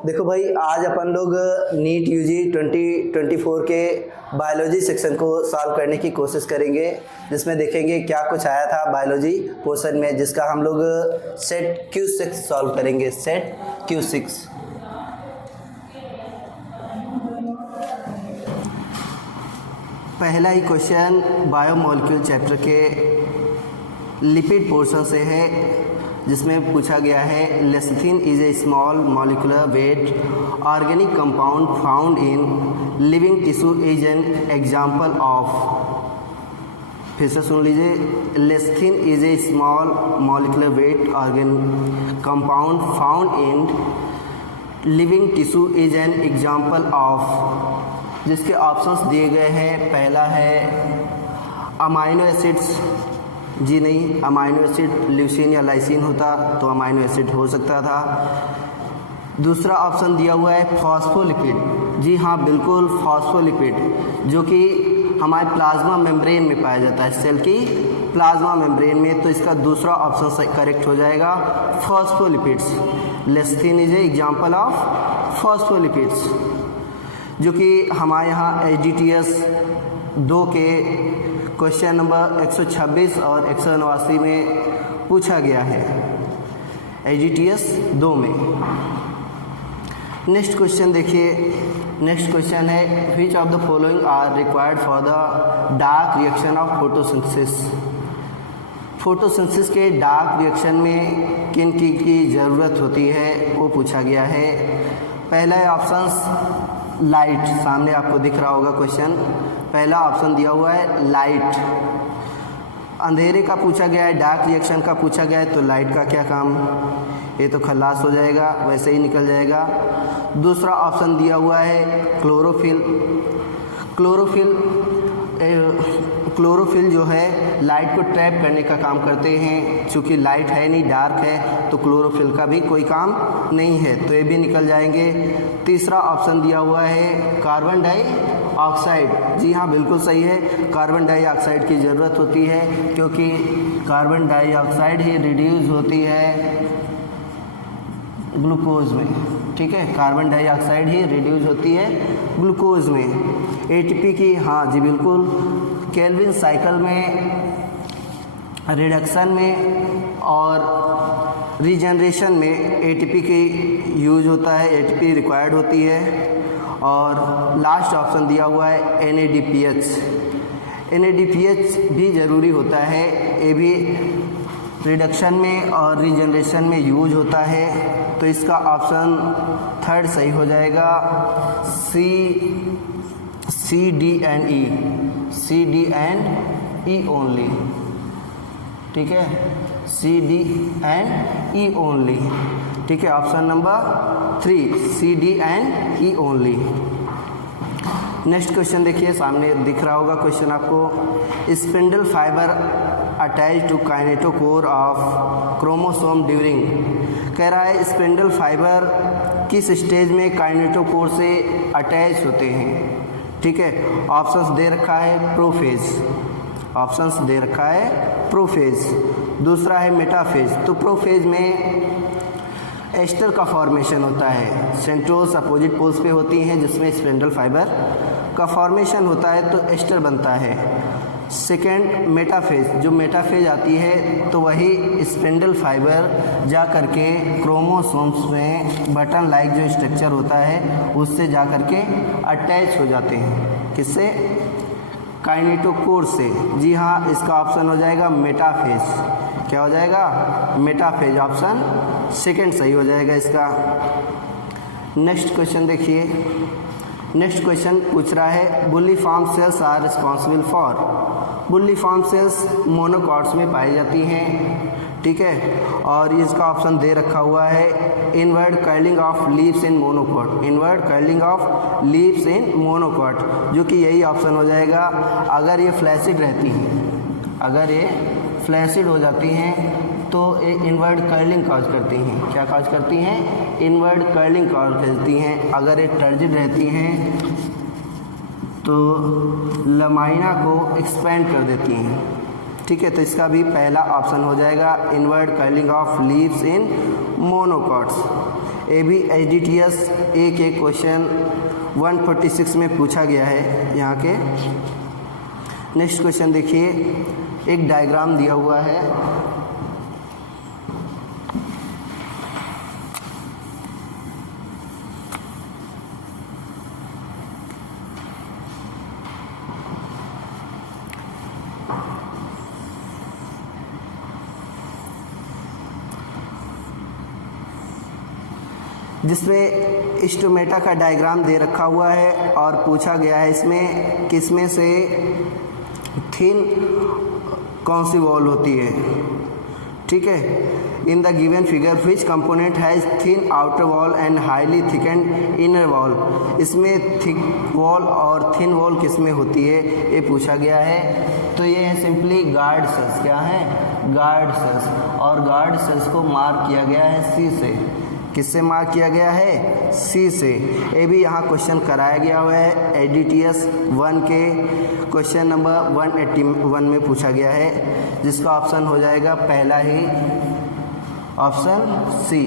देखो भाई, आज अपन लोग नीट यूजी 2024 के बायोलॉजी सेक्शन को सॉल्व करने की कोशिश करेंगे, जिसमें देखेंगे क्या कुछ आया था बायोलॉजी पोर्शन में, जिसका हम लोग सेट Q6 सॉल्व करेंगे। Set Q6। पहला ही क्वेश्चन बायोमोलिक्यूल चैप्टर के लिपिड पोर्शन से है, जिसमें पूछा गया है lecithin is a small molecular weight organic compound found in living tissue is an example of. फिर से सुन लीजिए, lecithin is a small molecular weight organic compound found in living tissue is an example of, जिसके options दिए गए हैं। पहला है amino acids, जी नहीं, अमाइनो एसिड ल्यूसीन या लाइसिन होता तो अमाइनो एसिड हो सकता था। दूसरा ऑप्शन दिया हुआ है फॉस्फोलिपिड, जी हाँ बिल्कुल फॉस्फोलिपिड, जो कि हमारे प्लाज्मा मेम्ब्रेन में पाया जाता है, सेल की प्लाज्मा मेम्ब्रेन में। तो इसका दूसरा ऑप्शन करेक्ट हो जाएगा phospholipids. Lecithin is a example of phospholipids, जो कि हमारे यहाँ HDTS 2 के क्वेश्चन नंबर 126 और 189 में पूछा गया है, HDTS 2 में। नेक्स्ट क्वेश्चन देखिए, नेक्स्ट क्वेश्चन है which of the following are required for the dark reaction of photosynthesis. Photosynthesis के डार्क रिएक्शन में किन की ज़रूरत होती है वो पूछा गया है। पहला ऑप्शन लाइट, सामने आपको दिख रहा होगा क्वेश्चन, पहला ऑप्शन दिया हुआ है लाइट। अंधेरे का पूछा गया है, डार्क रिएक्शन का पूछा गया है, तो लाइट का क्या काम, ये तो खलास हो जाएगा, वैसे ही निकल जाएगा। दूसरा ऑप्शन दिया हुआ है क्लोरोफिल। क्लोरोफिल जो है लाइट को ट्रैप करने का काम करते हैं, चूँकि लाइट है नहीं, डार्क है, तो क्लोरोफिल का भी कोई काम नहीं है, तो ये भी निकल जाएंगे। तीसरा ऑप्शन दिया हुआ है कार्बन डाइऑक्साइड, जी हाँ बिल्कुल सही है, कार्बन डाइऑक्साइड की ज़रूरत होती है, क्योंकि कार्बन डाइऑक्साइड ही रिड्यूस होती है ग्लूकोज में, ठीक है, कार्बन डाइऑक्साइड ही रिड्यूस होती है ग्लूकोज में। ATP की, हाँ जी बिल्कुल, केल्विन साइकिल में रिडक्शन में और रीजनरेशन में ATP की यूज होता है, ATP रिक्वायर्ड होती है। और लास्ट ऑप्शन दिया हुआ है NADPH। NADPH भी ज़रूरी होता है, ये भी रिडक्शन में और रीजनरेशन में यूज होता है, तो इसका ऑप्शन थर्ड सही हो जाएगा, C, D and E only, ठीक है, C, D and E only, ठीक है। Option number 3 C, D and E only. Next question देखिए, सामने दिख रहा होगा क्वेश्चन आपको। Spindle fibre attach to kinetochore of chromosome during, कह रहा है स्पिंडल फाइबर किस स्टेज में काइनेटोकोर से अटैच होते हैं, ठीक है। ऑप्शंस दे रखा है प्रोफेज, ऑप्शंस दे रखा है प्रोफेज। दूसरा है मेटाफेज, तो प्रोफेज में एस्टर का फॉर्मेशन होता है, सेंट्रोल्स अपोजिट पोल्स पे होती हैं, जिसमें स्पिंडल फाइबर का फॉर्मेशन होता है, तो एस्टर बनता है। सेकेंड मेटाफेज, जो मेटाफेज आती है तो वही स्पिंडल फाइबर जा कर के क्रोमोसोम्स में बटन लाइक जो स्ट्रक्चर होता है उससे जा कर के अटैच हो जाते हैं, किससे, काइनेटोकोर से। जी हाँ, इसका ऑप्शन हो जाएगा मेटाफेज। क्या हो जाएगा, मेटाफेज, ऑप्शन सेकंड सही हो जाएगा इसका। नेक्स्ट क्वेश्चन देखिए, नेक्स्ट क्वेश्चन पूछ रहा है bulliform cells are responsible for. Bulliform cells monocots में पाई जाती हैं, ठीक है, और इसका ऑप्शन दे रखा हुआ है inward curling of leaves in monocot, inward curling of leaves in monocot, जो कि यही ऑप्शन हो जाएगा। अगर ये फ्लैसिड रहती हैं, अगर ये फ्लैसिड हो जाती हैं तो ये इनवर्ड कर्लिंग कॉज करती हैं, क्या कॉज करती हैं, इनवर्ड कर्लिंग कॉज करती हैं। अगर ये टर्जिड रहती हैं तो लमाइना को एक्सपेंड कर देती हैं, ठीक है। तो इसका भी पहला ऑप्शन हो जाएगा inward curling of leaves in monocots. ये भी HDTS A के क्वेश्चन 146 में पूछा गया है यहाँ के। नेक्स्ट क्वेश्चन देखिए, एक डायग्राम दिया हुआ है। जिसमें स्टोमेटा का डायग्राम दे रखा हुआ है और पूछा गया है इसमें किसमें से थिन कौन सी वॉल होती है। ठीक है, in the given figure which component has thin outer wall and highly thickened inner wall. इसमें थिक वॉल और थिन वॉल किसमें होती है ये पूछा गया है। तो ये है सिंपली गार्ड सेल्स। क्या है? Guard sales. और गार्ड सेल्स को मार्क किया गया है सी से। किससे मार्क किया गया है? सी से। ये भी यहाँ क्वेश्चन कराया गया हुआ है HDTS 1 के क्वेश्चन नंबर 181 में पूछा गया है, जिसका ऑप्शन हो जाएगा पहला ही ऑप्शन सी।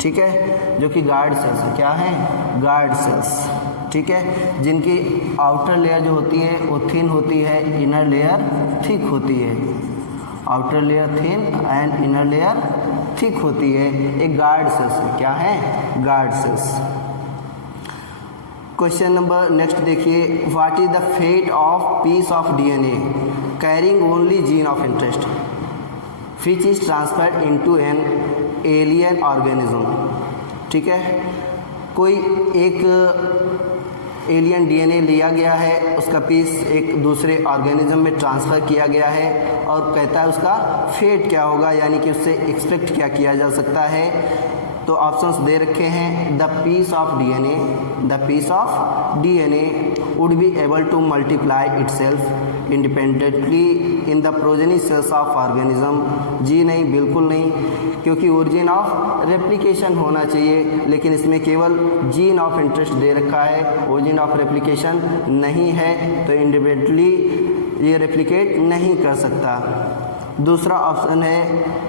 ठीक है, जो कि गार्ड सेल्स है। क्या है? Guard sales. ठीक है, जिनकी आउटर लेयर जो होती है वो थिन होती है, इनर लेयर थिक होती है। Outer layer thin and inner layer thick होती है। एक गार्ड सेल्स है। क्या है? Guard cells. Question number next देखिए, what is the fate of piece of DNA carrying only gene of interest which is transferred into an alien organism. ठीक है, कोई एक एलियन DNA लिया गया है, उसका पीस एक दूसरे ऑर्गेनिज्म में ट्रांसफ़र किया गया है और कहता है उसका फेट क्या होगा, यानी कि उससे एक्सपेक्ट क्या किया जा सकता है। तो ऑप्शंस दे रखे हैं। The piece of DNA would be able to multiply itself independently in the progeny cells of organism. जी नहीं, बिल्कुल नहीं, क्योंकि ओरिजिन ऑफ रेप्लिकेशन होना चाहिए, लेकिन इसमें केवल जीन ऑफ इंटरेस्ट दे रखा है, ओरिजिन ऑफ रेप्लिकेशन नहीं है, तो इंडिपेंडेंटली ये रेप्लिकेट नहीं कर सकता। दूसरा ऑप्शन है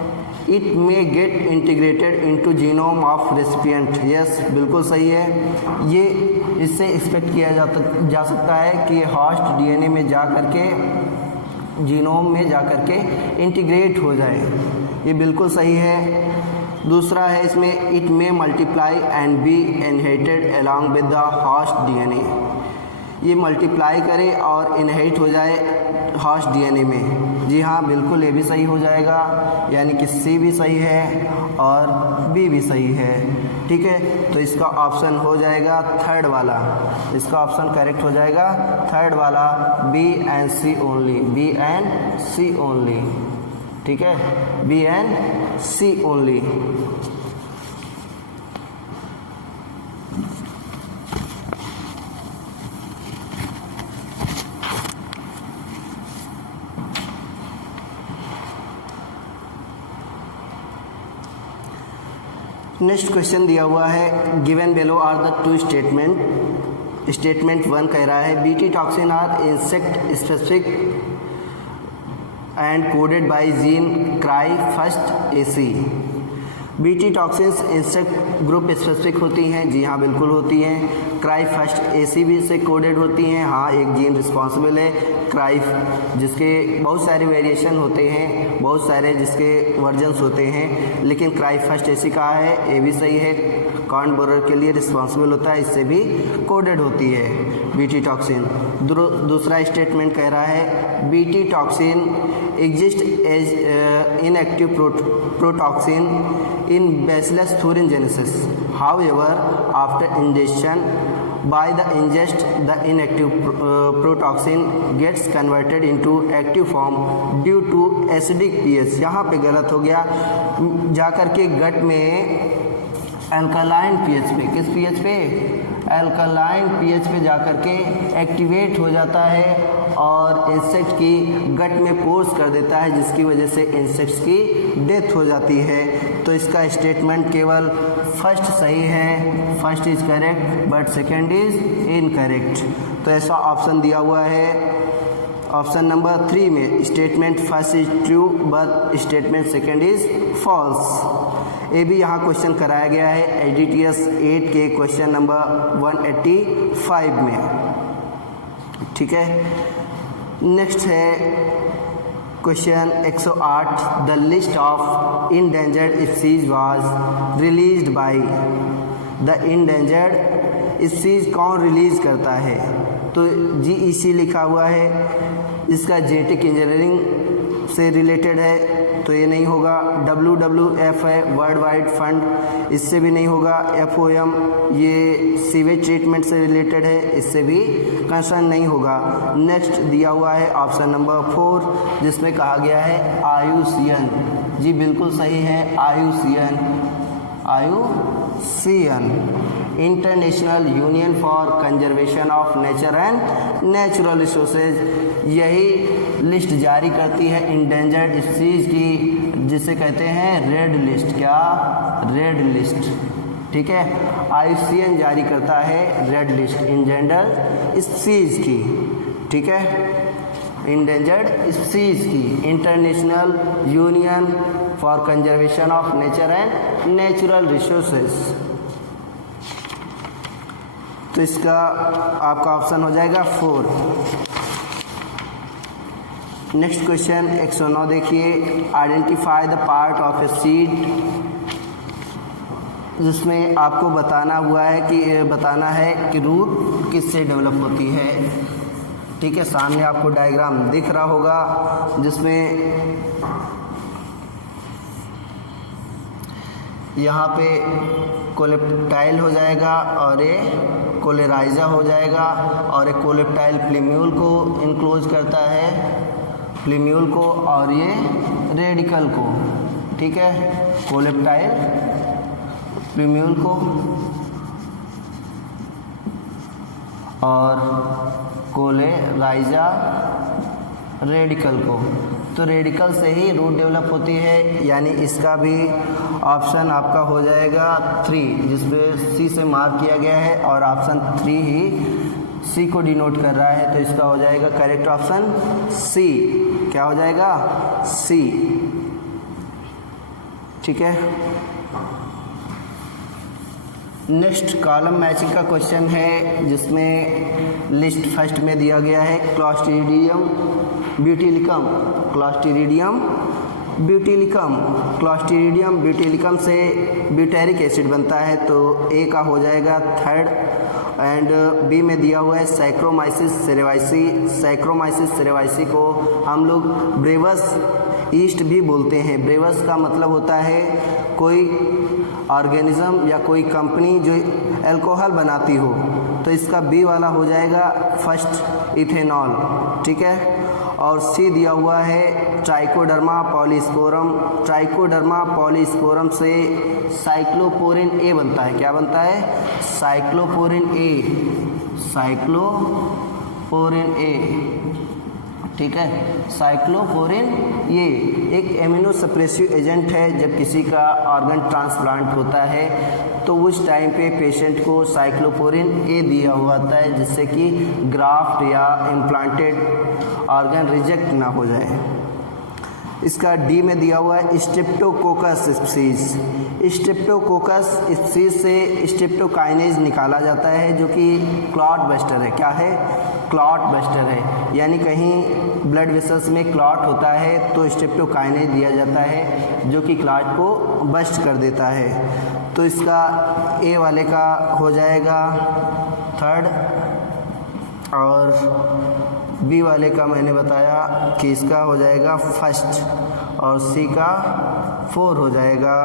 it may gate integrated into genome of recipient. Yes, बिल्कुल सही है। ये इससे एक्सपेक्ट किया जा सकता है कि होस्ट DNA में जा करके जीनोम में जा करके इंटीग्रेट हो जाए। ये बिल्कुल सही है। दूसरा है इसमें it may multiply and B inherited along with the host DNA। ये मल्टीप्लाई करे और इनहेरिट हो जाए होस्ट DNA में। जी हाँ, बिल्कुल ये भी सही हो जाएगा, यानी कि सी भी सही है और बी भी सही है। ठीक है, तो इसका ऑप्शन हो जाएगा थर्ड वाला। इसका ऑप्शन करेक्ट हो जाएगा थर्ड वाला, B and C only. B and C only. ठीक है, B and C only. Next question दिया हुआ है, given below are the two statement. Statement 1 कह रहा है BT toxin are insect specific and coded by gene cry first AC। BT toxins insect group specific होती हैं। जी हाँ, बिल्कुल होती हैं। क्राई फर्स्ट AC भी से कोडेड होती हैं। हाँ, एक जीन रिस्पॉन्सिबल है क्राई, जिसके बहुत सारे वेरिएशन होते हैं, बहुत सारे जिसके वर्जन्स होते हैं, लेकिन क्राई फर्स्ट AC कहा है, ये भी सही है। कॉर्न बोरर के लिए रिस्पॉन्सिबल होता है, इससे भी कोडेड होती है BT टॉक्सिन। दूसरा स्टेटमेंट कह रहा है BT toxin exist as inactive protoxin in Bacillus thuringiensis. However, after ingestion by the ingest, the inactive protoxin gets converted into active form due to acidic pH। यहाँ पे गलत हो गया, जाकर के गट में अल्कलाइन pH पे, किस pH पे? अल्कलाइन pH पे जाकर के एक्टिवेट हो जाता है और इंसेक्ट की गट में पोर्स कर देता है, जिसकी वजह से इंसेक्ट्स की डेथ हो जाती है। तो इसका स्टेटमेंट केवल फर्स्ट सही है, first is correct but second is incorrect. तो ऐसा ऑप्शन दिया हुआ है ऑप्शन नंबर 3 में। Statement first is true but statement second is false. ये भी यहाँ क्वेश्चन कराया गया है एचडीटीएस 8 के क्वेश्चन नंबर 185 में। ठीक है, नेक्स्ट है question 108, the list of endangered species was released by. The endangered species कौन रिलीज करता है? तो जीईसी लिखा हुआ है, इसका जेनेटिक इंजीनियरिंग से रिलेटेड है तो ये नहीं होगा। WWF है वर्ल्ड वाइड फंड, इससे भी नहीं होगा। FOM ये सीवेज ट्रीटमेंट से रिलेटेड है, इससे भी कंसर्न नहीं होगा। नेक्स्ट दिया हुआ है ऑप्शन नंबर 4 जिसमें कहा गया है IUCN। जी बिल्कुल सही है, IUCN international union for conservation of nature and natural resources यही लिस्ट जारी करती है इंडेंजर्ड स्पीसीज की, जिसे कहते हैं रेड लिस्ट। क्या? Red list. ठीक है, IUCN जारी करता है रेड लिस्ट इंडेंजर्ड स्पीसीज की। ठीक है, इंडेंजर्ड स्पीसीज की, international union for conservation of nature and natural resources. तो इसका आपका ऑप्शन हो जाएगा 4। नेक्स्ट क्वेश्चन 109 देखिए, identify the part of a seed, जिसमें आपको बताना है कि रूट किससे डेवलप होती है। ठीक है, सामने आपको डायग्राम दिख रहा होगा जिसमें यहाँ पे कोलेप्टाइल हो जाएगा और ये कोलेराइजा हो जाएगा, और एक कोलेप्टाइल प्लीम्यूल को इनक्लोज करता है, प्लीम्यूल को, और ये रेडिकल को। ठीक है, कोलेप्टाइल प्लीम्यूल को और कोलेराइजा रेडिकल को। तो रेडिकल से ही रूट डेवलप होती है, यानी इसका भी ऑप्शन आपका हो जाएगा 3, जिसपे सी से मार्क किया गया है और ऑप्शन 3 ही सी को डिनोट कर रहा है। तो इसका हो जाएगा करेक्ट ऑप्शन सी। क्या हो जाएगा? सी। ठीक है, नेक्स्ट कॉलम मैचिंग का क्वेश्चन है जिसमें लिस्ट फर्स्ट में दिया गया है क्लॉस्ट्रीडियम ब्यूटिलिकम। क्लॉस्ट्रीडियम ब्यूटिलिकम से ब्यूटेरिक एसिड बनता है, तो ए का हो जाएगा 3rd, एंड बी में दिया हुआ है सैक्रोमाइसिस सेरेवाइसी। सैक्रोमाइसिस सेरेवाइसी को हम लोग ब्रेवस ईस्ट भी बोलते हैं। ब्रेवस का मतलब होता है कोई ऑर्गेनिज्म या कोई कंपनी जो अल्कोहल बनाती हो, तो इसका बी वाला हो जाएगा फर्स्ट इथेनॉल। ठीक है, और सी दिया हुआ है ट्राइकोडर्मा पॉलीस्पोरम। ट्राइकोडर्मा पॉलीस्पोरम से साइक्लोपोरिन ए बनता है। क्या बनता है? साइक्लोपोरिन ए। ठीक है, साइक्लोपोरिन ये एक एमिनो सप्रेसिव एजेंट है। जब किसी का ऑर्गन ट्रांसप्लांट होता है तो उस टाइम पे पेशेंट को साइक्लोपोरिन ए दिया हुआ होता है, जिससे कि ग्राफ्ट या इम्प्लांटेड ऑर्गन रिजेक्ट ना हो जाए। इसका डी में दिया हुआ है स्ट्रेप्टोकोकस स्पीसीज। स्ट्रेप्टोकोकस स्पीसीज से स्ट्रेप्टोकाइनेज निकाला जाता है, जो कि क्लॉट बस्टर है। क्या है? क्लॉट बस्टर है, यानी कहीं ब्लड वेसल्स में क्लॉट होता है तो स्ट्रेप्टोकाइनेज दिया जाता है, जो कि क्लॉट को बस्ट कर देता है। तो इसका ए वाले का हो जाएगा 3rd, और बी वाले का मैंने बताया कि इसका हो जाएगा 1st, और सी का 4 हो जाएगा,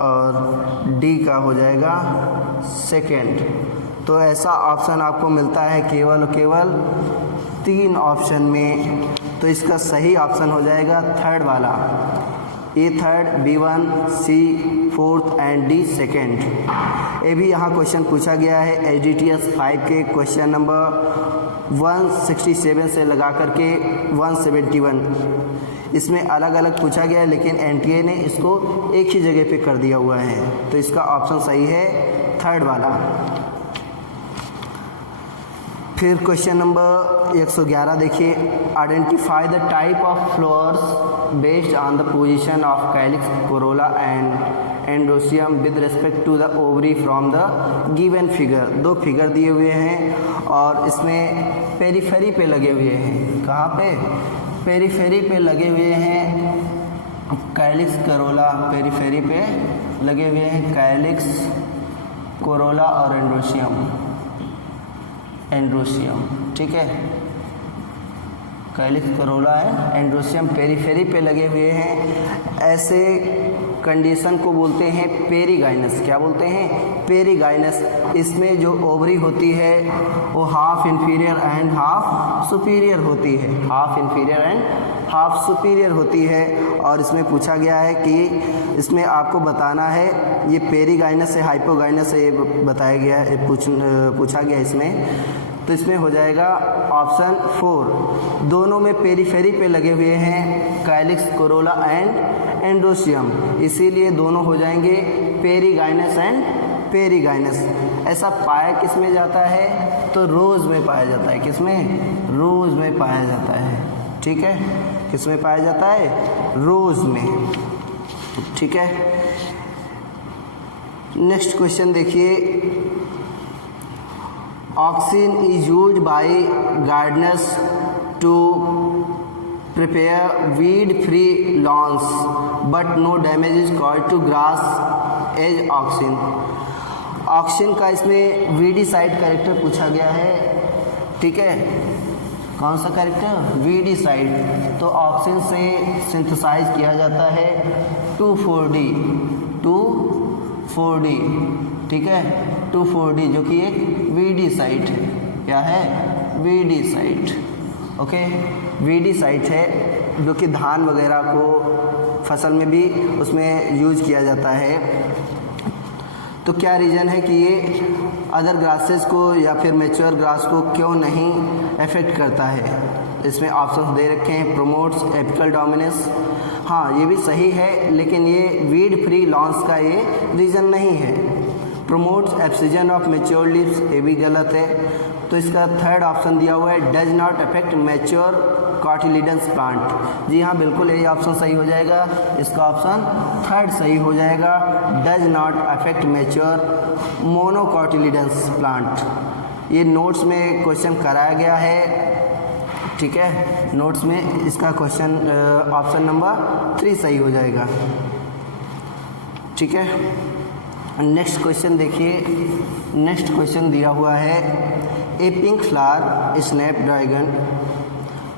और डी का हो जाएगा 2nd। तो ऐसा ऑप्शन आपको मिलता है केवल 3 ऑप्शन में। तो इसका सही ऑप्शन हो जाएगा 3rd वाला, A 3rd, B 1, C 4th and D 2nd। ये भी यहाँ क्वेश्चन पूछा गया है एचडीटीएस 5 के क्वेश्चन नंबर 167 से लगा करके 171। इसमें अलग अलग पूछा गया है, लेकिन एनटीए ने इसको एक ही जगह पे कर दिया हुआ है। तो इसका ऑप्शन सही है 3rd वाला। फिर क्वेश्चन नंबर 111 देखिए, identify the type of flowers based on the position of calyx, corolla and androecium with respect to the ovary from the given figure. दो फिगर दिए हुए हैं और इसमें पेरीफेरी पे लगे हुए हैं। कहाँ पे? पेरीफेरी पे लगे हुए हैं कैलिक्स कोरोला, पेरीफेरी पे लगे हुए हैं कैलिक्स कोरोला और एंड्रोसियम, ठीक है। कैलिक्स कोरोला है, एंड्रोसियम पेरीफेरी पे लगे हुए हैं। ऐसे कंडीशन को बोलते हैं पेरीगाइनस। क्या बोलते हैं? पेरीगाइनस। इसमें जो ओवरी होती है वो half inferior and half superior होती है, half inferior and half superior होती है। और इसमें पूछा गया है कि इसमें आपको बताना है ये पेरीगाइनस है हाइपोगाइनस है, ये बताया गया है, पूछा गया इसमें। तो इसमें हो जाएगा ऑप्शन 4। दोनों में पेरीफेरी पे लगे हुए हैं कैलिक्स कोरोला एंड एंड्रोसियम, इसीलिए दोनों हो जाएंगे पेरीगाइनस एंड पेरीगाइनस। ऐसा पाया किस में जाता है? तो रोज में पाया जाता है। किस में? रोज में पाया जाता है, ठीक है। किस में पाया जाता है? रोज में, ठीक है। नेक्स्ट क्वेश्चन देखिए। Auxin is used by gardeners to prepare weed free lawns but no damage is caused to grass as auxin. Auxin का इसमें वीडीसाइड कैरेक्टर पूछा गया है, ठीक है। कौन सा कैरेक्टर? वीडीसाइड। तो ऑक्सिन से सिंथेसाइज किया जाता है 2,4-D, 2,4-D, ठीक है। 2,4-D जो कि एक वीडीसाइड है। क्या है? Weedicide, okay. वीडीसाइड है जो कि धान वगैरह को फसल में भी उसमें यूज किया जाता है। तो क्या रीज़न है कि ये अदर ग्रासेस को या फिर मैच्योर ग्रास को क्यों नहीं अफेक्ट करता है? इसमें ऑप्शंस दे रखे हैं। प्रोमोट्स एपिकल डोमिनेंस, हाँ ये भी सही है, लेकिन ये वीड फ्री लॉन्स का ये रीज़न नहीं है। प्रोमोट्स एब्सिजन ऑफ मैच्योर लीव्स, ये भी गलत है। तो इसका थर्ड ऑप्शन दिया हुआ है does not affect mature cotyledons plant. जी हाँ, बिल्कुल यही ऑप्शन सही हो जाएगा। इसका ऑप्शन थर्ड सही हो जाएगा, does not affect mature monocotyledons plant. ये नोट्स में क्वेश्चन कराया गया है, ठीक है। नोट्स में इसका क्वेश्चन ऑप्शन नंबर 3 सही हो जाएगा, ठीक है। नेक्स्ट क्वेश्चन देखिए। नेक्स्ट क्वेश्चन दिया हुआ है a pink flower snapdragon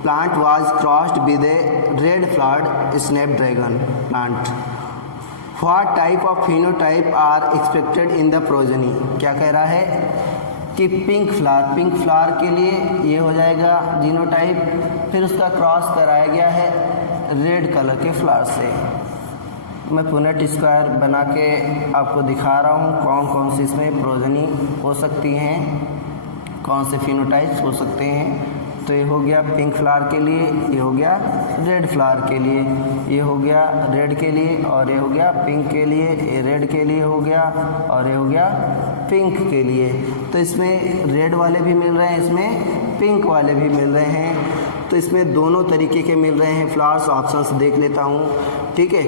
plant was crossed with a red flowered snapdragon plant. What type of phenotype are expected in the progeny. क्या कह रहा है कि पिंक फ्लावर के लिए ये हो जाएगा जीनोटाइप, फिर उसका क्रॉस कराया गया है रेड कलर के फ्लावर से। मैं पुनेट स्क्वायर बना के आपको दिखा रहा हूँ कौन कौन सी इसमें प्रोजेनी हो सकती हैं, कौन से फिनोटाइप्स हो सकते हैं। तो ये हो गया पिंक फ्लावर के लिए, ये हो गया रेड फ्लावर के लिए, ये हो गया रेड के लिए, और ये हो गया पिंक के लिए, ये रेड के लिए हो गया, और ये हो गया पिंक के लिए। तो इसमें रेड वाले भी मिल रहे हैं, इसमें पिंक वाले भी मिल रहे हैं। तो इसमें दोनों तरीके के मिल रहे हैं फ्लावर्स। ऑप्शंस देख लेता हूँ, ठीक है।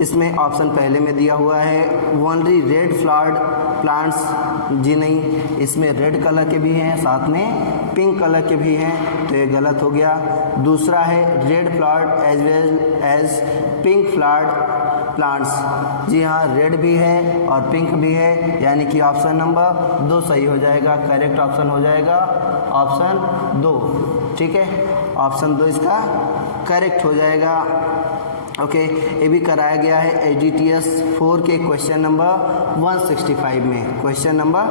इसमें ऑप्शन पहले में दिया हुआ है ओनली रेड फ्लावर्ड प्लांट्स। जी नहीं, इसमें रेड कलर के भी हैं, साथ में पिंक कलर के भी हैं, तो ये गलत हो गया। दूसरा है red flowered as well as pink flowered plants. जी हाँ, रेड भी है और पिंक भी है, यानी कि ऑप्शन नंबर 2 सही हो जाएगा। करेक्ट ऑप्शन हो जाएगा ऑप्शन 2, ठीक है। ऑप्शन 2 इसका करेक्ट हो जाएगा, ओके। ये भी कराया गया है AGTS 4 के क्वेश्चन नंबर 165 में। क्वेश्चन नंबर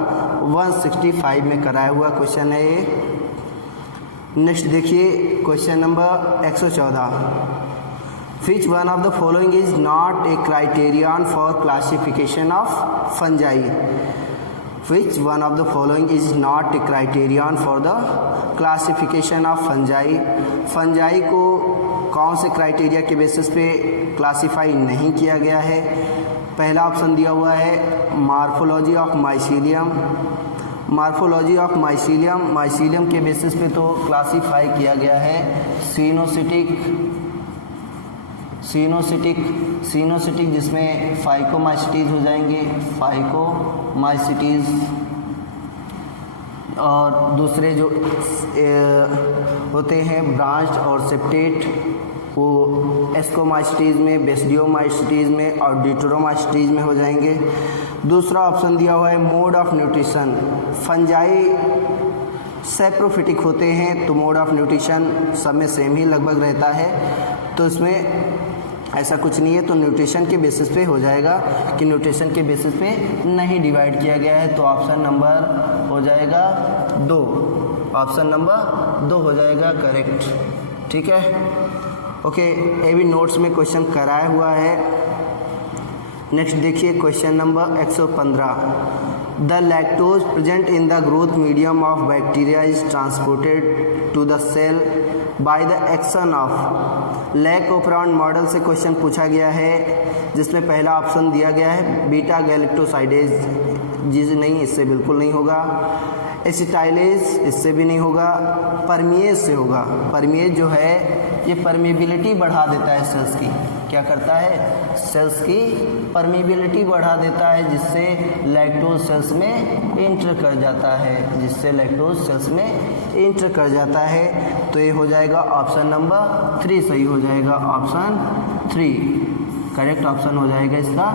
165 में कराया हुआ क्वेश्चन है ये। नेक्स्ट देखिए question number 114। Which one of the following is not a criterion for classification of fungi? Which one of the following is not a criterion for the classification of fungi? Fungi को कौन से criteria के basis पे classify नहीं किया गया है? पहला ऑप्शन दिया हुआ है morphology of mycelium. Morphology of mycelium, mycelium के बेसिस पे तो क्लासीफाई किया गया है सिनोसिटिक जिसमें फाइकोमाइसिटीज हो जाएंगे, फाइकोमाइसिटीज। और दूसरे जो होते हैं ब्रांच और सेप्टेट, वो एस्कोमाइसिटीज में, बेसिडियोमाइसिटीज में और डिट्रोमाइसिटीज में हो जाएंगे। दूसरा ऑप्शन दिया हुआ है mode of nutrition, fungi saprophytic होते हैं तो मोड ऑफ न्यूट्रिशन सब में सेम ही लगभग रहता है, तो इसमें ऐसा कुछ नहीं है, तो न्यूट्रिशन के बेसिस पे हो जाएगा कि न्यूट्रिशन के बेसिस पे नहीं डिवाइड किया गया है, तो ऑप्शन नंबर हो जाएगा 2, ऑप्शन नंबर 2 हो जाएगा करेक्ट। ठीक है, ओके, ये भी नोट्स में क्वेश्चन कराया हुआ है। नेक्स्ट देखिए question number 115, the lactose present in the growth medium of bacteria is transported to the cell by the action of lac operon model से क्वेश्चन पूछा गया है, जिसमें पहला ऑप्शन दिया गया है बीटा गैलेक्टोसाइडेज, जिस नहीं, इससे बिल्कुल नहीं होगा। एसिटाइलेज, इससे भी नहीं होगा। परमिएज से होगा। परमिएज जो है ये परमिएबिलिटी बढ़ा देता है सेल्स की, क्या करता है, सेल्स की परमिएबिलिटी बढ़ा देता है, जिससे लैक्टोज सेल्स में इंटर कर जाता है, जिससे लैक्टोज सेल्स में इंटर कर जाता है। तो ये हो जाएगा ऑप्शन नंबर 3 सही हो जाएगा, ऑप्शन 3 करेक्ट ऑप्शन हो जाएगा इसका,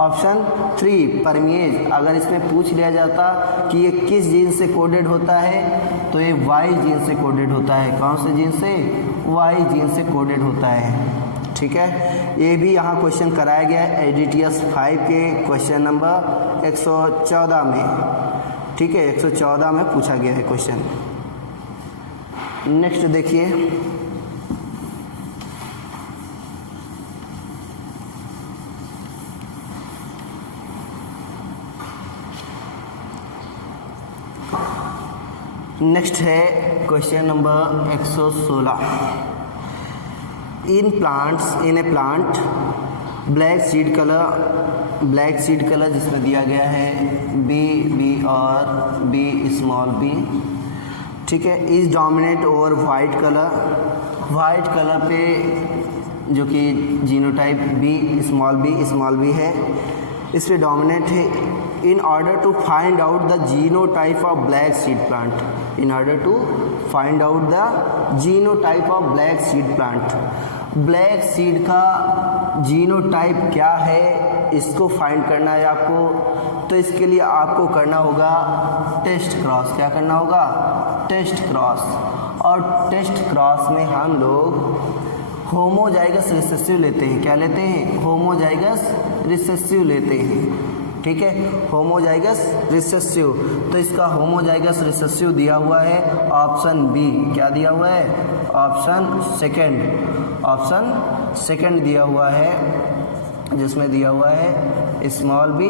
ऑप्शन 3 परमिएज। अगर इसमें पूछ लिया जाता कि ये किस जीन से कोडेड होता है, तो ये वाई जीन से कोडेड होता है। कौन से जीन से, वाई जीन से कोडेड होता है। ठीक है, ये भी यहाँ क्वेश्चन कराया गया है एडिटियस 5 के क्वेश्चन नंबर 114 में। ठीक है, 114 में पूछा गया है क्वेश्चन। नेक्स्ट देखिए, नेक्स्ट है क्वेश्चन नंबर 116, इन ए प्लांट ब्लैक सीड कलर जिसमें दिया गया है बी और बी स्मॉल बी। ठीक है, is dominate over white colour पे जो कि जीनोटाइप स्मॉल बी है, इस पे डोमिनेट है। In order to find out the genotype of black seed plant, in order to find out the genotype of black seed plant, black seed का genotype क्या है इसको फाइंड करना है आपको। तो इसके लिए आपको करना होगा टेस्ट क्रॉस। क्या करना होगा, टेस्ट क्रॉस। और टेस्ट क्रॉस में हम लोग होमोजाइगस रिसेसिव लेते हैं। क्या लेते हैं, होमोजाइगस रिसेसिव लेते हैं। ठीक है, होमोजाइगस रिसेसिव। तो इसका होमोजाइगस रिसेसिव दिया हुआ है ऑप्शन बी। क्या दिया हुआ है, ऑप्शन सेकंड दिया हुआ है, जिसमें दिया हुआ है स्मॉल बी।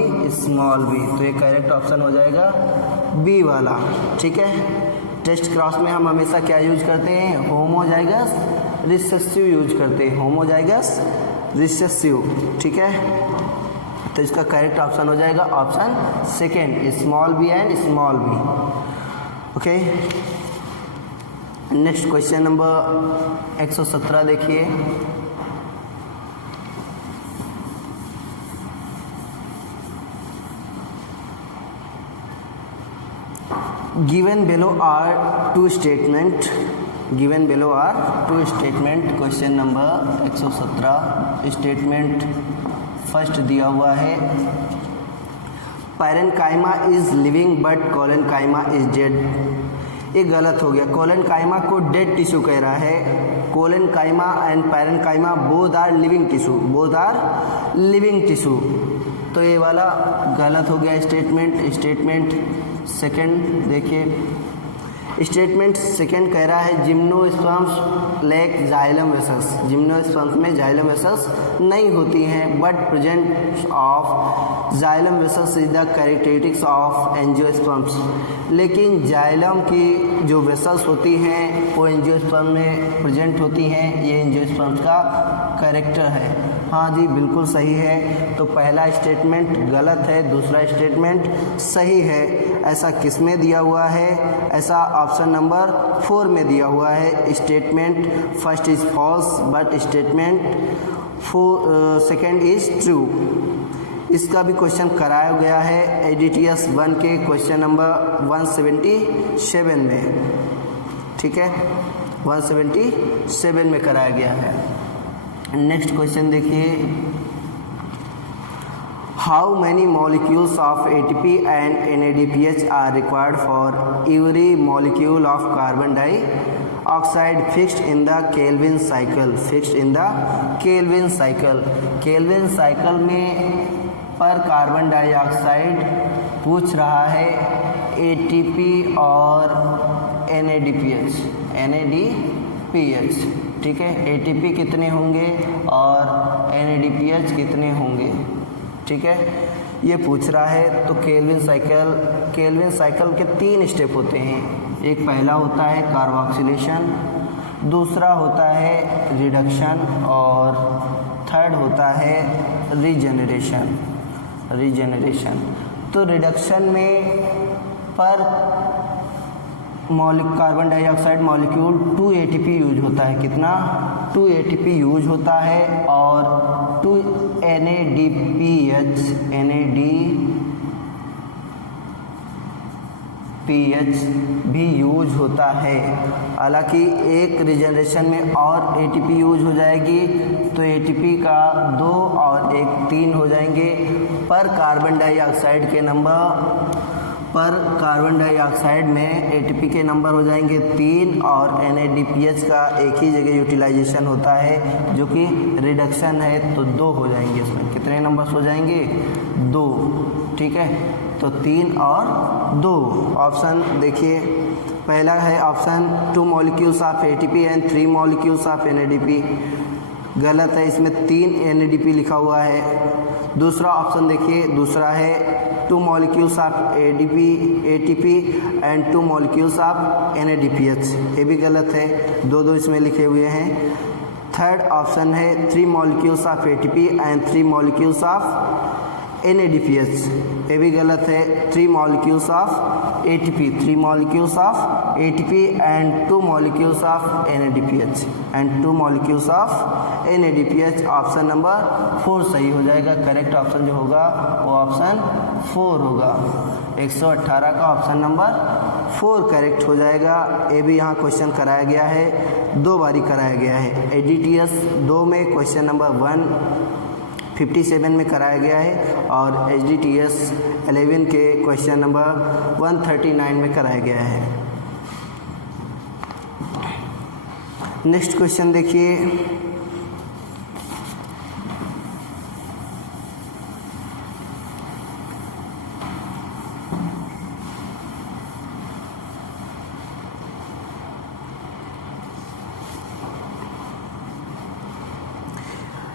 तो ये करेक्ट ऑप्शन हो जाएगा बी वाला। ठीक है, टेस्ट क्रॉस में हम हमेशा क्या यूज करते हैं, होमोजाइगस रिसेसिव यूज करते हैं, होमोजाइगस रिसेसिव। ठीक है, तो इसका करेक्ट ऑप्शन हो जाएगा option second, small B and small B. Okay, next question number 117 देखिए, given below are two statement. Question number 117 statement first दिया हुआ है, parenchyma is living but collenchyma is dead. ये गलत हो गया, कोलेनकाइमा को डेड टिश्यू कह रहा है। Collenchyma and parenchyma both are living tissue. तो ये वाला गलत हो गया स्टेटमेंट सेकंड देखिए, स्टेटमेंट सेकंड कह रहा है gymnosperms lack xylem vessels. Gymnosperms में जाइलम वेसल्स नहीं होती हैं, but present of xylem vessels is the characteristics of angiosperms. लेकिन जाइलम की जो वेसल्स होती हैं वो एंजियोस्पर्म में प्रेजेंट होती हैं, ये एंजियोस्पर्म्स का कैरेक्टर है। हाँ जी, बिल्कुल सही है। तो पहला स्टेटमेंट गलत है, दूसरा स्टेटमेंट सही है। ऐसा किस में दिया हुआ है, ऐसा ऑप्शन नंबर 4 में दिया हुआ है। Statement first is false but statement second is true. इसका भी क्वेश्चन कराया गया है एडीटीएस 1 के क्वेश्चन नंबर 177 में, ठीक है, 177 में कराया गया है। नेक्स्ट क्वेश्चन देखिए, how many molecules of ATP and NADPH are required for every molecule of carbon dioxide fixed in the Calvin cycle. Fixed in the Calvin cycle. Calvin cycle में पर कार्बन डाइऑक्साइड पूछ रहा है ATP और NADPH। ठीक है, ATP कितने होंगे और NADPH कितने होंगे, ठीक है, ये पूछ रहा है। तो केल्विन साइकिल के 3 स्टेप होते हैं। एक पहला होता है कार्बोक्सिलेशन, दूसरा होता है रिडक्शन और थर्ड होता है रीजेनरेशन। तो रिडक्शन में पर carbon dioxide molecule 2 ATP use होता है। कितना? 2 ATP यूज होता है और 2 NADPH भी यूज होता है। हालांकि एक रिजनरेशन में और ATP यूज हो जाएगी तो ATP का 2 और 1 3 हो जाएंगे। पर कार्बन डाइऑक्साइड में ATP के नंबर हो जाएंगे 3 और NADPH का एक ही जगह यूटिलाइजेशन होता है जो कि रिडक्शन है, तो 2 हो जाएंगे। इसमें कितने नंबर्स हो जाएंगे? 2, ठीक है। तो 3 और 2। ऑप्शन देखिए, पहला है option 2 molecules of ATP and 3 molecules of NADP। गलत है, इसमें 3 NADP लिखा हुआ है। दूसरा ऑप्शन देखिए, दूसरा है 2 molecules of ATP and 2 molecules of NADPH। ये भी गलत है, 2 इसमें लिखे हुए हैं। थर्ड ऑप्शन है 3 molecules of ATP and 3 molecules of NADPH। ये भी गलत है, 3 molecules of ATP, 3 molecules of ATP and 2 molecules of NADPH and 2 molecules of NADPH। Option number 4 सही हो जाएगा। करेक्ट ऑप्शन जो होगा वो ऑप्शन 4 होगा। 118 का ऑप्शन नंबर 4 करेक्ट हो जाएगा। ये भी यहाँ क्वेश्चन कराया गया है, 2 बारी कराया गया है। एडीटीएस 2 में क्वेश्चन नंबर 157 में कराया गया है और HDTS 11 के क्वेश्चन नंबर 139 में कराया गया है। नेक्स्ट क्वेश्चन देखिए,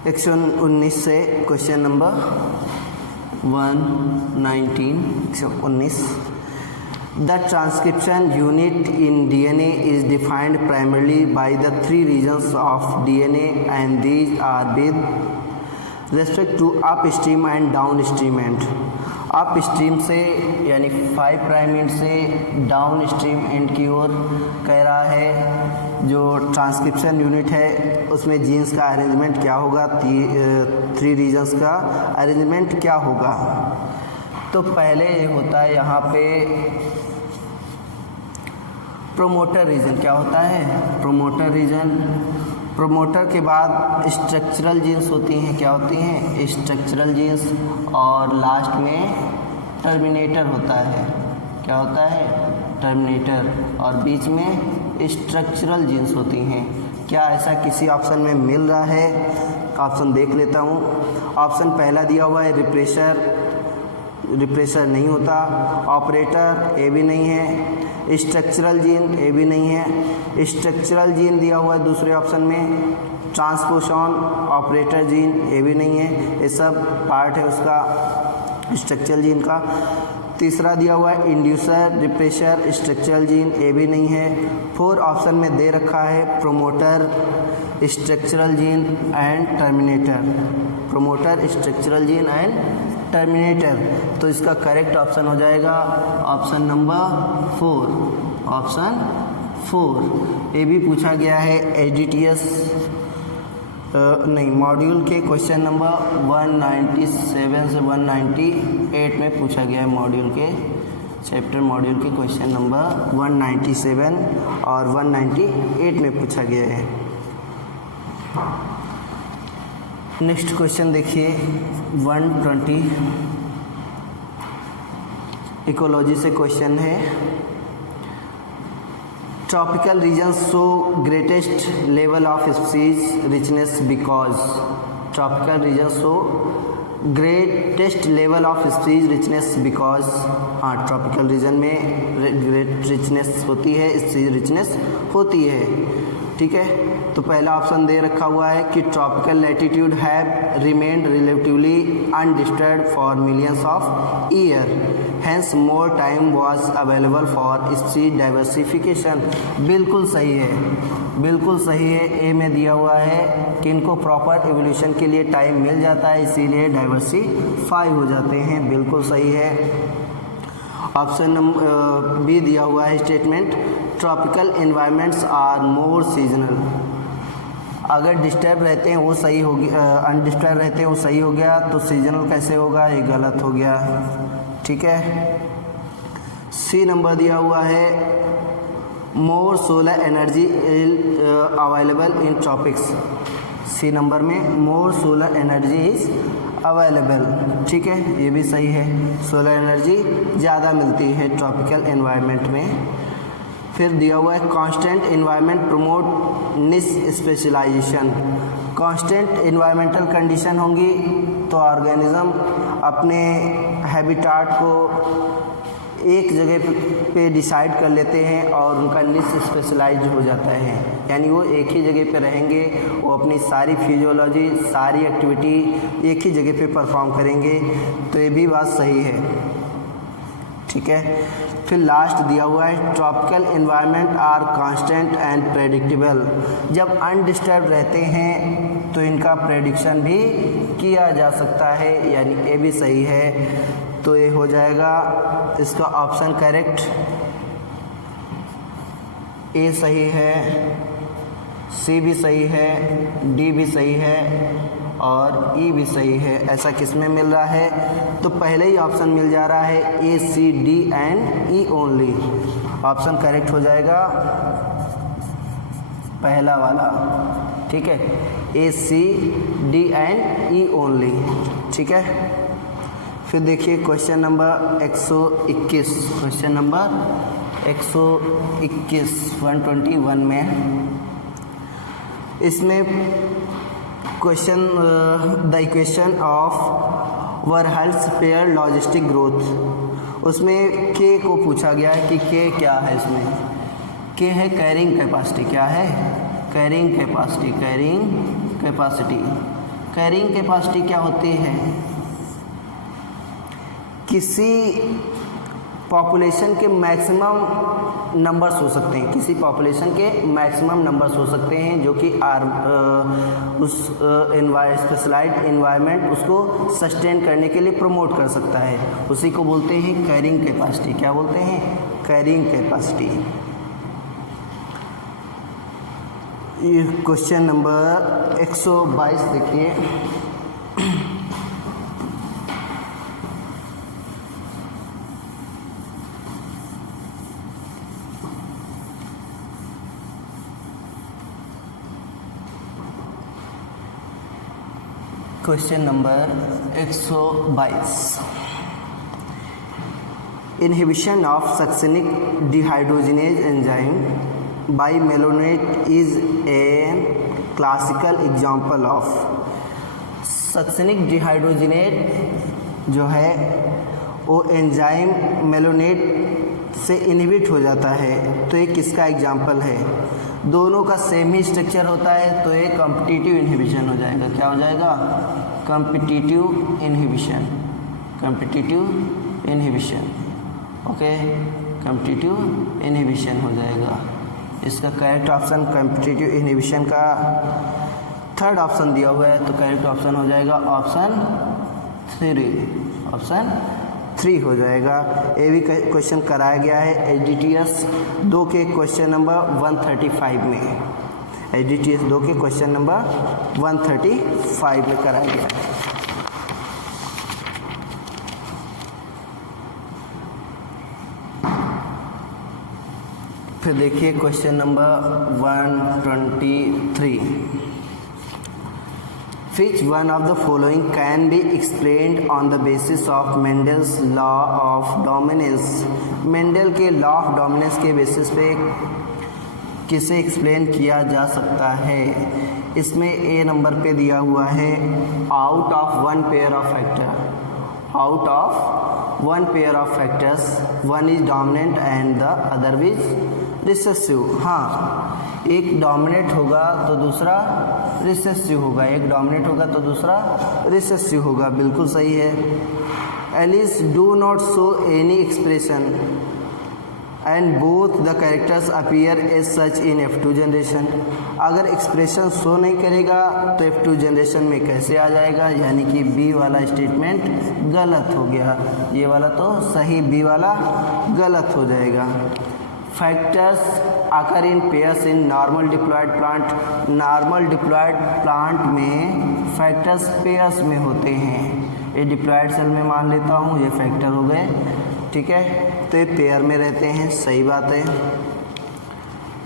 सेक्शन 19 से question number 119। The transcription unit in DNA is defined primarily by the 3 regions of DNA and these are with respect to upstream and downstream end। Upstream से यानी 5 prime and से down stream and की ओर कह रहा है। जो transcription unit है उसमें जीन्स का अरेंजमेंट क्या होगा, 3 रीजन्स का अरेंजमेंट क्या होगा। तो पहले होता है यहाँ पे प्रोमोटर रीजन। क्या होता है? Promoter region. प्रोमोटर के बाद स्ट्रक्चरल जीन्स होती हैं। क्या होती हैं? Structural genes. और लास्ट में टर्मिनेटर होता है। क्या होता है? टर्मिनेटर। और बीच में स्ट्रक्चरल जीन्स होती हैं। क्या ऐसा किसी ऑप्शन में मिल रहा है? ऑप्शन देख लेता हूँ। ऑप्शन पहला दिया हुआ है रिप्रेशर नहीं होता। ऑपरेटर ये भी नहीं है। स्ट्रक्चरल जीन ये भी नहीं है। स्ट्रक्चरल जीन दिया हुआ है दूसरे ऑप्शन में। ट्रांसपोशन ऑपरेटर जीन ये भी नहीं है। ये सब पार्ट है उसका स्ट्रक्चरल जीन का। तीसरा दिया हुआ है इंड्यूसर रिप्रेशर स्ट्रक्चरल जीन ये भी नहीं है। 4 ऑप्शन में दे रखा है promoter structural gene and terminator. Promoter structural gene and terminator. तो इसका करेक्ट ऑप्शन हो जाएगा ऑप्शन नंबर 4। ऑप्शन 4। ये भी पूछा गया है एडीटीएस नहीं, मॉड्यूल के क्वेश्चन नंबर 197 से 198 में पूछा गया है। मॉड्यूल के चैप्टर मॉड्यूल के क्वेश्चन नंबर 197 और 198 में पूछा गया है। नेक्स्ट क्वेश्चन देखिए 120, इकोलॉजी से क्वेश्चन है। Tropical region show greatest level of species richness because, tropical region show greatest level of species richness because, हाँ ट्रॉपिकल रीजन में ग्रेट रिचनेस होती है, स्पीसीज रिचनेस होती है। ठीक है, तो पहला ऑप्शन दे रखा हुआ है कि tropical latitude have remained relatively undisturbed for millions of year, hence more time was available for species diversification. बिल्कुल सही है, बिल्कुल सही है। ए में दिया हुआ है कि इनको प्रॉपर एवोल्यूशन के लिए टाइम मिल जाता है, इसीलिए डाइवर्सिफाई हो जाते हैं। बिल्कुल सही है। ऑप्शन नंबर बी दिया हुआ है statement, tropical environments are more seasonal. अगर डिस्टर्ब रहते हैं वो सही हो गया, अनडिस्टर्ब रहते हैं वो सही हो गया, तो सीजनल कैसे होगा, ये गलत हो गया। ठीक है। सी नंबर दिया हुआ है, more solar energy available in tropics. C number में more solar energy is available. ठीक है, ये भी सही है, सोलर एनर्जी ज़्यादा मिलती है ट्रॉपिकल एनवायरनमेंट में। फिर दिया हुआ है कांस्टेंट एनवायरनमेंट प्रमोट निश स्पेशलाइजेशन। कांस्टेंट एनवायरमेंटल कंडीशन होंगी तो ऑर्गेनिज्म अपने हैबिटाट को एक जगह पे डिसाइड कर लेते हैं और उनका निश स्पेशलाइज हो जाता है, यानी वो एक ही जगह पे रहेंगे, वो अपनी सारी फिजियोलॉजी सारी एक्टिविटी एक ही जगह पे परफॉर्म करेंगे। तो ये भी बात सही है। ठीक है। फिर लास्ट दिया हुआ है tropical environment are constant and predictable. जब अनडिस्टर्ब रहते हैं तो इनका प्रेडिक्शन भी किया जा सकता है, यानी ये भी सही है। तो ये हो जाएगा इसका ऑप्शन करेक्ट, ए सही है, सी भी सही है, डी भी सही है और ई भी सही है। ऐसा किस में मिल रहा है, तो पहले ही ऑप्शन मिल जा रहा है A C D and E only. Option correct हो जाएगा पहला वाला। ठीक है, A C D and E only. ठीक है। फिर देखिए क्वेश्चन नंबर 121, क्वेश्चन नंबर 121 121 में, इसमें question the equation of Verhulst Pearl logistic growth, उसमें के को पूछा गया है कि के क्या है। इसमें के है कैरिंग कैपेसिटी। क्या है, carrying capacity. Carrying capacity, carrying capacity क्या होती है, किसी पॉपुलेशन के मैक्सिमम नंबर्स हो सकते हैं, किसी पॉपुलेशन के मैक्सिमम नंबर्स हो सकते हैं जो कि उस स्पेशलाइज्ड एनवायरनमेंट उसको सस्टेन करने के लिए प्रमोट कर सकता है, उसी को बोलते हैं कैरिंग कैपेसिटी। क्या बोलते हैं, कैरिंग कैपेसिटी। ये क्वेश्चन नंबर 122 देखिए, question number 122, inhibition of succinic dehydrogenase enzyme by malonate is a classical example of. Succinic dehydrogenase जो है वो एंजाइम मेलोनेट से इनहिबिट हो जाता है, तो ये किसका एग्जांपल है। दोनों का सेम ही स्ट्रक्चर होता है, तो ये कॉम्पिटिटिव इनहिबिशन हो जाएगा। क्या हो जाएगा, competitive inhibition. Competitive inhibition, okay, competitive inhibition हो जाएगा। इसका करेक्ट ऑप्शन कॉम्पिटिटिव इनहिबिशन का थर्ड ऑप्शन दिया हुआ है, तो करेक्ट ऑप्शन हो जाएगा ऑप्शन 3। ऑप्शन 3 हो जाएगा। ये भी क्वेश्चन कराया गया है एचडीटीएस 2 के क्वेश्चन नंबर 135 में। HDTS 2 के क्वेश्चन नंबर 135 में कराया गया है। फिर देखिए question number 123, Which one of the following can be explained on the basis of Mendel's law of dominance? Mendel के लॉ ऑफ डोमिनेंस के बेसिस पे किसे एक्सप्लेन किया जा सकता है? इसमें ए नंबर पे दिया हुआ है out of one pair of factor, out of one pair of factors one is dominant and the other is recessive. हाँ, एक डोमिनेट होगा तो दूसरा रिसेसिव होगा, एक डोमिनेट होगा तो दूसरा रिसेसिव होगा, बिल्कुल सही है। Alleles do not show any expression and both the characters appear as such in F2 generation. अगर एक्सप्रेशन शो नहीं करेगा तो F2 जनरेशन में कैसे आ जाएगा? यानी कि बी वाला स्टेटमेंट गलत हो गया, ये वाला तो सही, बी वाला गलत हो जाएगा। Factors occur in pairs in normal diploid plant, normal diploid plant में फैक्टर्स पेयर्स में होते हैं। ये डिप्लॉयड सेल में मान लेता हूँ, ये फैक्टर हो गए, ठीक है, तो ये पेयर में रहते हैं, सही बात है।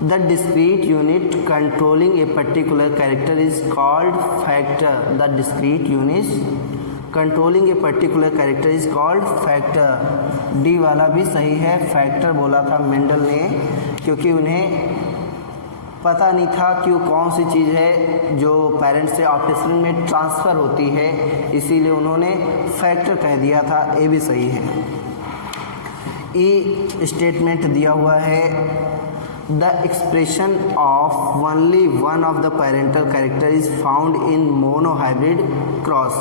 The discrete unit controlling a particular character is called factor. The discrete unit controlling a particular character is called factor. D वाला भी सही है, फैक्टर बोला था मेंडल ने, क्योंकि उन्हें पता नहीं था कि वो कौन सी चीज़ है जो पेरेंट्स से ऑफस्प्रिंग में ट्रांसफ़र होती है, इसीलिए उन्होंने फैक्टर कह दिया था। ए भी सही है। ई स्टेटमेंट दिया हुआ है the expression of only one of the parental character is found in monohybrid cross.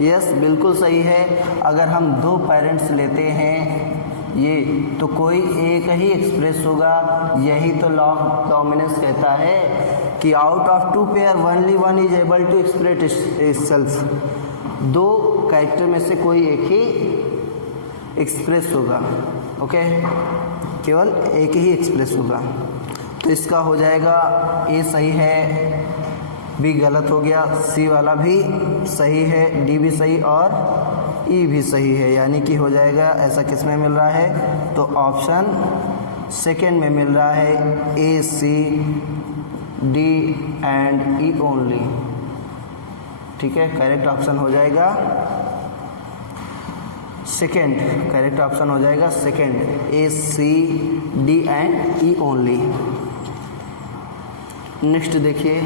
Yes, बिल्कुल सही है। अगर हम दो पेरेंट्स लेते हैं ये, तो कोई एक ही एक्सप्रेस होगा। यही तो लॉ ऑफ डोमिनेंस कहता है कि out of two pair only one is able to express itself. दो कैरेक्टर में से कोई एक ही एक्सप्रेस होगा, ओके, केवल एक ही एक्सप्रेस होगा। तो इसका हो जाएगा ए सही है, बी गलत हो गया, सी वाला भी सही है, डी भी सही और ई भी सही है, यानी कि हो जाएगा ऐसा किस में मिल रहा है? तो ऑप्शन सेकेंड में मिल रहा है, A C D and E only, ठीक है। करेक्ट ऑप्शन हो जाएगा सेकेंड, करेक्ट ऑप्शन हो जाएगा second, A C D and E only. Next देखिए,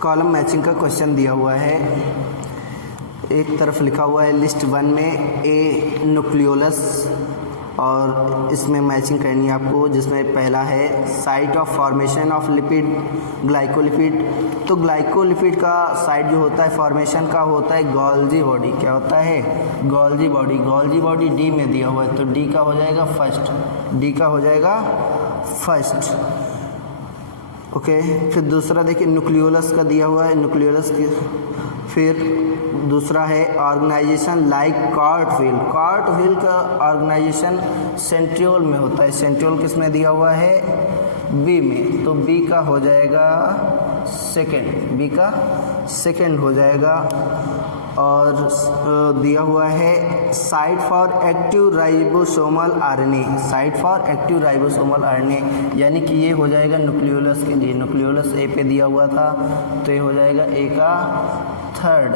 कॉलम मैचिंग का क्वेश्चन दिया हुआ है। एक तरफ लिखा हुआ है लिस्ट 1 में ए न्यूक्लियोलस, और इसमें मैचिंग करनी है आपको, जिसमें पहला है site of formation of lipid glycolipid. तो ग्लाइकोलिपिड का साइट जो होता है फॉर्मेशन का होता है गोल्जी बॉडी। क्या होता है? Golgi body. Golgi body D में दिया हुआ है, तो डी का हो जाएगा फर्स्ट, डी का हो जाएगा फर्स्ट, ओके। फिर दूसरा देखिए न्यूक्लियोलस का दिया हुआ है, न्यूक्लियोलस की। फिर दूसरा है ऑर्गेनाइजेशन लाइक कार्टव्हील। कार्टव्हील का ऑर्गेनाइजेशन सेंट्रियोल में होता है। सेंट्रियोल किस में दिया हुआ है? बी में, तो बी का हो जाएगा सेकेंड, बी का सेकेंड हो जाएगा। और दिया हुआ है site for active ribosomal RNA, site for active ribosomal RNA, यानी कि ये हो जाएगा न्यूक्लियोलस के लिए। न्यूक्लियोलस ए पे दिया हुआ था, तो ये हो जाएगा ए का थर्ड।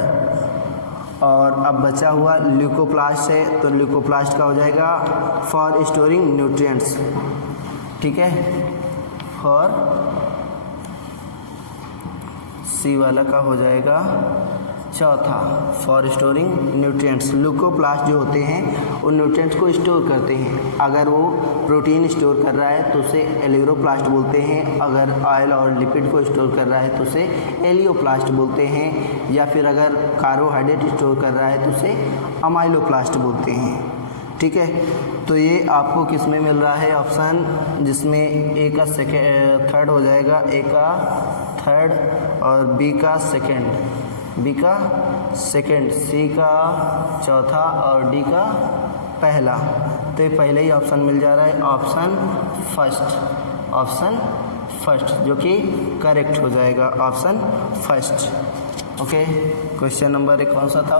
और अब बचा हुआ ल्यूकोप्लास्ट है, तो ल्यूकोप्लास्ट का हो जाएगा फॉर स्टोरिंग न्यूट्रिएंट्स, ठीक है। फॉर सी वाला का हो जाएगा चौथा, फॉर स्टोरिंग न्यूट्रिएंट्स। ल्यूकोप्लास्ट जो होते हैं वो न्यूट्रिएंट्स को स्टोर करते हैं। अगर वो प्रोटीन स्टोर कर रहा है तो उसे एलियोप्लास्ट बोलते हैं, अगर ऑयल और लिपिड को स्टोर कर रहा है तो उसे एलियोप्लास्ट बोलते हैं, या फिर अगर कार्बोहाइड्रेट स्टोर कर रहा है तो उसे अमाइलोप्लास्ट बोलते हैं, ठीक है। तो ये आपको किस में मिल रहा है ऑप्शन, जिसमें ए का थर्ड हो जाएगा, ए का थर्ड और बी का सेकेंड, सी का चौथा और डी का पहला। तो ये पहले ही ऑप्शन मिल जा रहा है, ऑप्शन फर्स्ट जो कि करेक्ट हो जाएगा, option first. Okay, question number एक कौन सा था,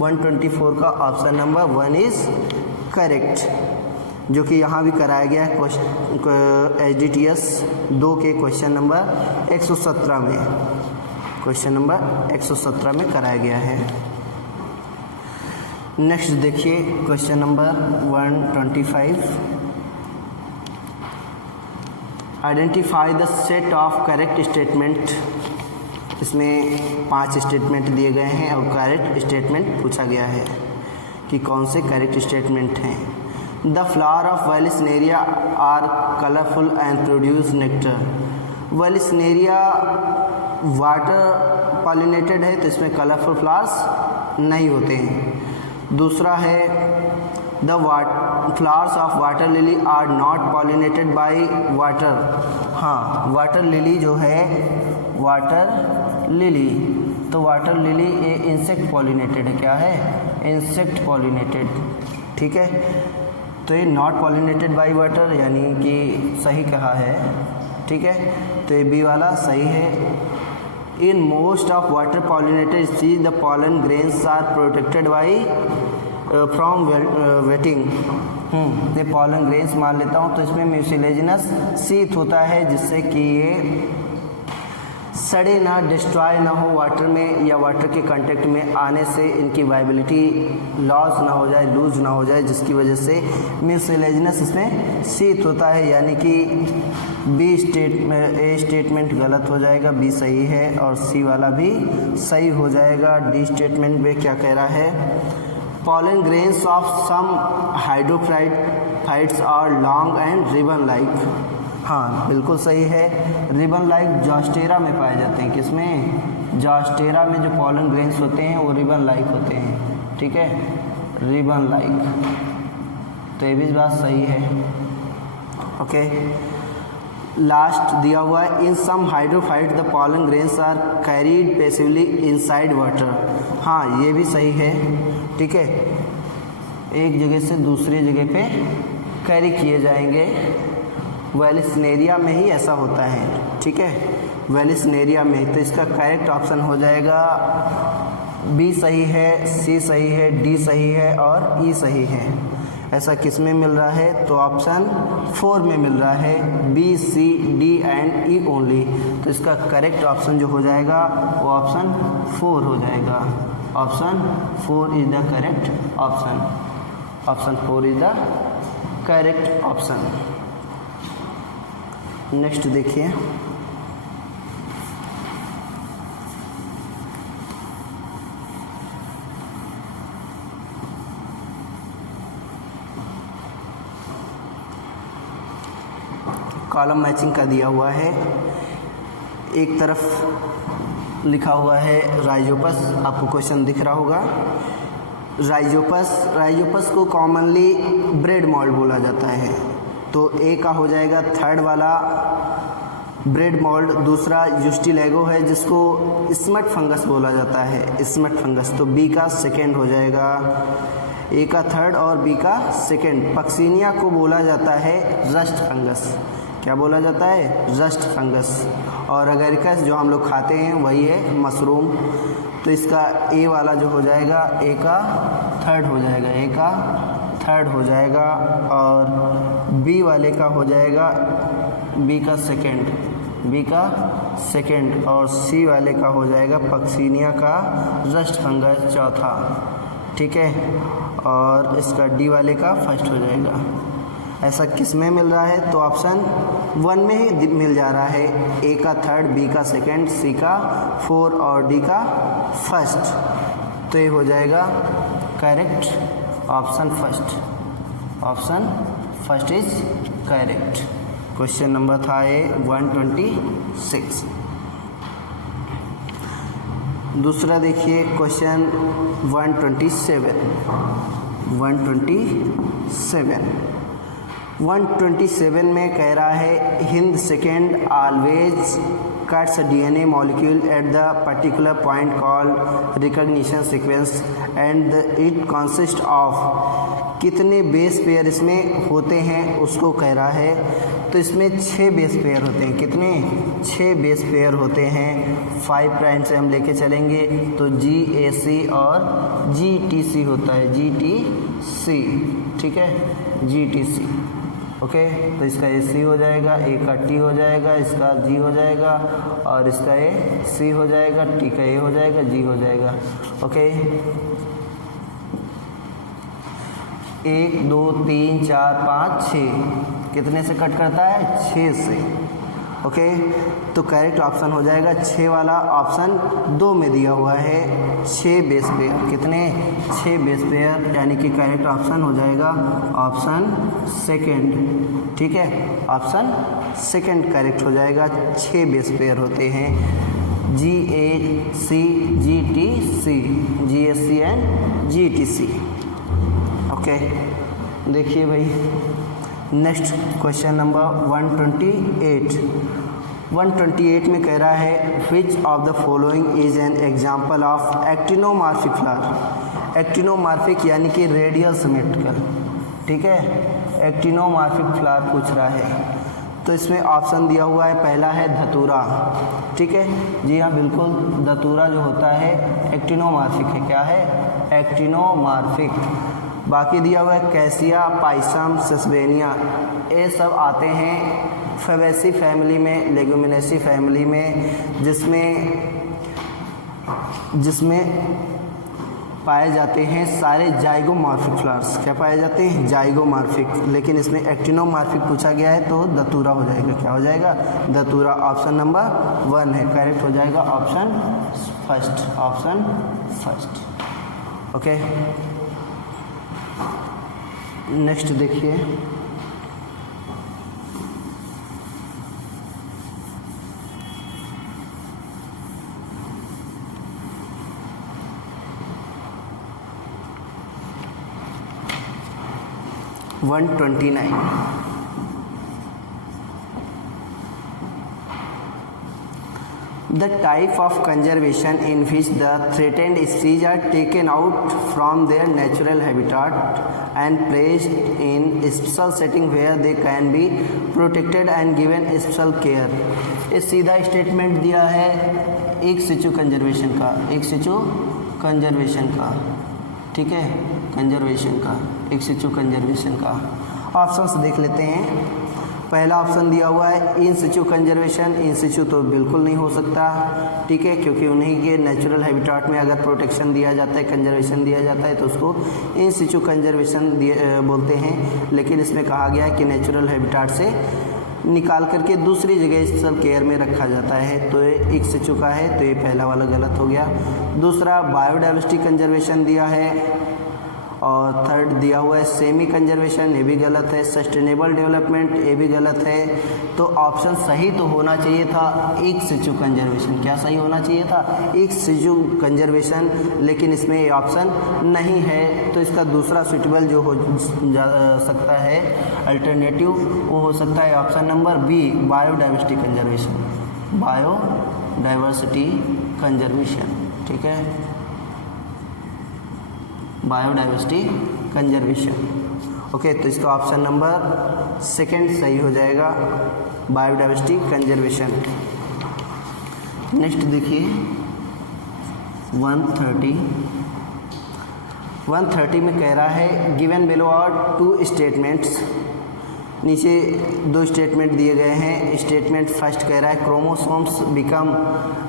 124 का ऑप्शन नंबर 1 इज करेक्ट, जो कि यहाँ भी कराया गया है HDTS 2 के क्वेश्चन नंबर 117 में, क्वेश्चन नंबर 117 में कराया गया है। नेक्स्ट देखिए question number 125, identify the set of correct statement. इसमें 5 स्टेटमेंट दिए गए हैं और करेक्ट स्टेटमेंट पूछा गया है कि कौन से करेक्ट स्टेटमेंट हैं। The flower of Vallisneria are colourful and produce nectar. Vallisneria water pollinated है, तो इसमें कलरफुल फ्लावर्स नहीं होते हैं। दूसरा है the flowers of water lily are not pollinated by water. हाँ, वाटर लिली जो है, वाटर लिली, तो वाटर लिली ये इंसेक्ट पॉलिनेटेड है, क्या है, इंसेक्ट पॉलिनेटेड, ठीक है। तो ये नॉट पॉलिनेटेड बाय वाटर यानी कि सही कहा है, ठीक है। तो ये बी वाला सही है। In most of water pollinated species the pollen grains are protected by from wetting. ये पॉलन ग्रेन्स मान लेता हूँ, तो इसमें म्यूसिलेजिनस शीथ होता है, जिससे कि ये सड़े ना, डिस्ट्रॉय ना हो वाटर में या वाटर के कांटेक्ट में आने से इनकी वाइबिलिटी लॉस ना हो जाए, लूज ना हो जाए, जिसकी वजह से म्यूसिलेजिनस इसमें शीथ होता है। यानी कि बी ए स्टेटमेंट गलत हो जाएगा, बी सही है और सी वाला भी सही हो जाएगा। डी स्टेटमेंट में क्या कह रहा है, pollen grains of some hydrophytes are long and ribbon like। हाँ, बिल्कुल सही है, रिबन लाइक जॉस्टेरा में पाए जाते हैं। किसमें, जॉस्टेरा में जो पॉलन ग्रेन्स होते हैं वो रिबन लाइक होते हैं, ठीक है, रिबन लाइक। तो ये भी बात सही है। ओके, लास्ट दिया हुआ है, in some hydrophyte the pollen grains are carried passively inside water. हाँ, ये भी सही है, ठीक है, एक जगह से दूसरी जगह पे कैरी किए जाएंगे। वेलिसनेरिया में ही ऐसा होता है, ठीक है, वेलिसनेरिया में। तो इसका करेक्ट ऑप्शन हो जाएगा बी सही है, सी सही है, डी सही है और ई सही है। ऐसा किस में मिल रहा है, तो ऑप्शन 4 में मिल रहा है, B C D and E only. तो इसका करेक्ट ऑप्शन जो हो जाएगा वो ऑप्शन 4 हो जाएगा। Option 4 is the correct option, option 4 is the correct option. Next देखिए, कॉलम मैचिंग का दिया हुआ है। एक तरफ लिखा हुआ है राइजोपस, आपको क्वेश्चन दिख रहा होगा। राइजोपस को कॉमनली ब्रेड मॉल्ड बोला जाता है, तो ए का हो जाएगा थर्ड वाला ब्रेड मॉल्ड। दूसरा यूस्टिलेगो है, जिसको स्मट फंगस बोला जाता है, स्मट फंगस, तो बी का सेकेंड हो जाएगा। ए का थर्ड और बी का सेकेंड। पक्सिनिया को बोला जाता है रस्ट फंगस। क्या बोला जाता है, रस्ट फंगस। और अगेरिकस जो हम लोग खाते हैं वही है मशरूम। तो इसका ए वाला जो हो जाएगा, ए का थर्ड हो जाएगा, ए का थर्ड हो जाएगा। और बी वाले का हो जाएगा बी का सेकेंड, बी का सेकेंड। और सी वाले का हो जाएगा पक्सिनिया का रस्ट फंगस चौथा, ठीक है। और इसका डी वाले का फर्स्ट हो जाएगा। ऐसा किस में मिल रहा है, तो ऑप्शन 1 में ही मिल जा रहा है, ए का थर्ड, बी का सेकेंड, सी का 4 और डी का फर्स्ट। तो ये हो जाएगा correct option first, option first is correct. Question number था ये 126। दूसरा देखिए क्वेश्चन 127। 127 में कह रहा है Hind second always cuts a DNA molecule at the particular point called recognition sequence and it consists of कितने बेस पेयर इसमें होते हैं उसको कह रहा है। तो इसमें 6 बेस पेयर होते हैं। कितने? 6 बेस पेयर होते हैं। 5 प्राइम से हम लेके चलेंगे तो GAC और GTC होता है, GTC, ठीक है, GTC, ओके। तो इसका AC हो जाएगा, A का T हो जाएगा, इसका G हो जाएगा और इसका C हो जाएगा, T का A हो जाएगा, G हो जाएगा, ओके। 1 2 3 4 5 6 कितने से कट करता है? 6 से, ओके। तो करेक्ट ऑप्शन हो जाएगा 6 वाला। ऑप्शन 2 में दिया हुआ है 6 बेस पेयर। कितने? 6 बेस पेयर, यानी कि करेक्ट ऑप्शन हो जाएगा ऑप्शन सेकंड, ठीक है। ऑप्शन सेकंड करेक्ट हो जाएगा। 6 बेस पेयर होते हैं, GAC GTC, GAC and GTC, okay. देखिए भाई नेक्स्ट क्वेश्चन नंबर 128 में कह रहा है which of the following is an example of actinomorphic flower. Actinomorphic यानी कि रेडियल सिमेट्रिकल, ठीक है। एक्टिनोमॉर्फिक फ्लावर पूछ रहा है। तो इसमें ऑप्शन दिया हुआ है, पहला है धतूरा, ठीक है। जी हाँ बिल्कुल, धतूरा जो होता है एक्टिनोमॉर्फिक है। क्या है? एक्टिनोमॉर्फिक। बाकी दिया हुआ है कैसिया, पाइसम, सस्बेनिया, ये सब आते हैं फेबेसी फैमिली में, लेगुमिनेसी फैमिली में, जिसमें पाए जाते हैं सारे जाइगोमॉर्फिक फ्लावर्स। क्या पाए जाते हैं? जाइगोमॉर्फिक। लेकिन इसमें एक्टिनोमॉर्फिक पूछा गया है तो धतूरा हो जाएगा। क्या हो जाएगा? धतूरा। ऑप्शन नंबर 1 है, करेक्ट हो जाएगा ऑप्शन फर्स्ट, ओके। नेक्स्ट देखिए, The type of conservation in which the threatened species are taken out from their natural habitat and placed in special setting where they can be protected and given special care। ये सीधा statement दिया है एक सिचु conservation का, ठीक है, conservation का, एक सिचु कंजर्वेशन का। ऑप्शंस देख लेते हैं। पहला ऑप्शन दिया हुआ है इन सिचु कंजर्वेशन। इन सिचु तो बिल्कुल नहीं हो सकता, ठीक है, क्योंकि उन्हीं के नेचुरल हैबिटाट में अगर प्रोटेक्शन दिया जाता है, कंजर्वेशन दिया जाता है तो उसको इन सिचु कंजर्वेशन बोलते हैं। लेकिन इसमें कहा गया है कि नेचुरल हैबिटाट से निकाल करके दूसरी जगह स्पेशल केयर में रखा जाता है, तो ये एक सिचु का है, तो ये पहला वाला गलत हो गया। दूसरा बायोडाइवर्सिटी कंजर्वेशन दिया है और थर्ड दिया हुआ है सेमी कंजर्वेशन, ये भी गलत है। सस्टेनेबल डेवलपमेंट, ये भी गलत है। तो ऑप्शन सही तो होना चाहिए था एक सिचु कंजर्वेशन। क्या सही होना चाहिए था? एक सिचु कंजर्वेशन, लेकिन इसमें ये ऑप्शन नहीं है। तो इसका दूसरा सुटेबल जो हो सकता है अल्टरनेटिव, वो हो सकता है option number B, biodiversity conservation, biodiversity conservation, ठीक है, बायोडाइवर्सिटी कंजर्वेशन, ओके। तो इसका ऑप्शन नंबर सेकंड सही हो जाएगा, बायोडाइवर्सिटी कंजर्वेशन। नेक्स्ट देखिए 130 में कह रहा है गिवन बिलो आर 2 स्टेटमेंट्स। नीचे 2 स्टेटमेंट दिए गए हैं। स्टेटमेंट फर्स्ट कह रहा है chromosomes become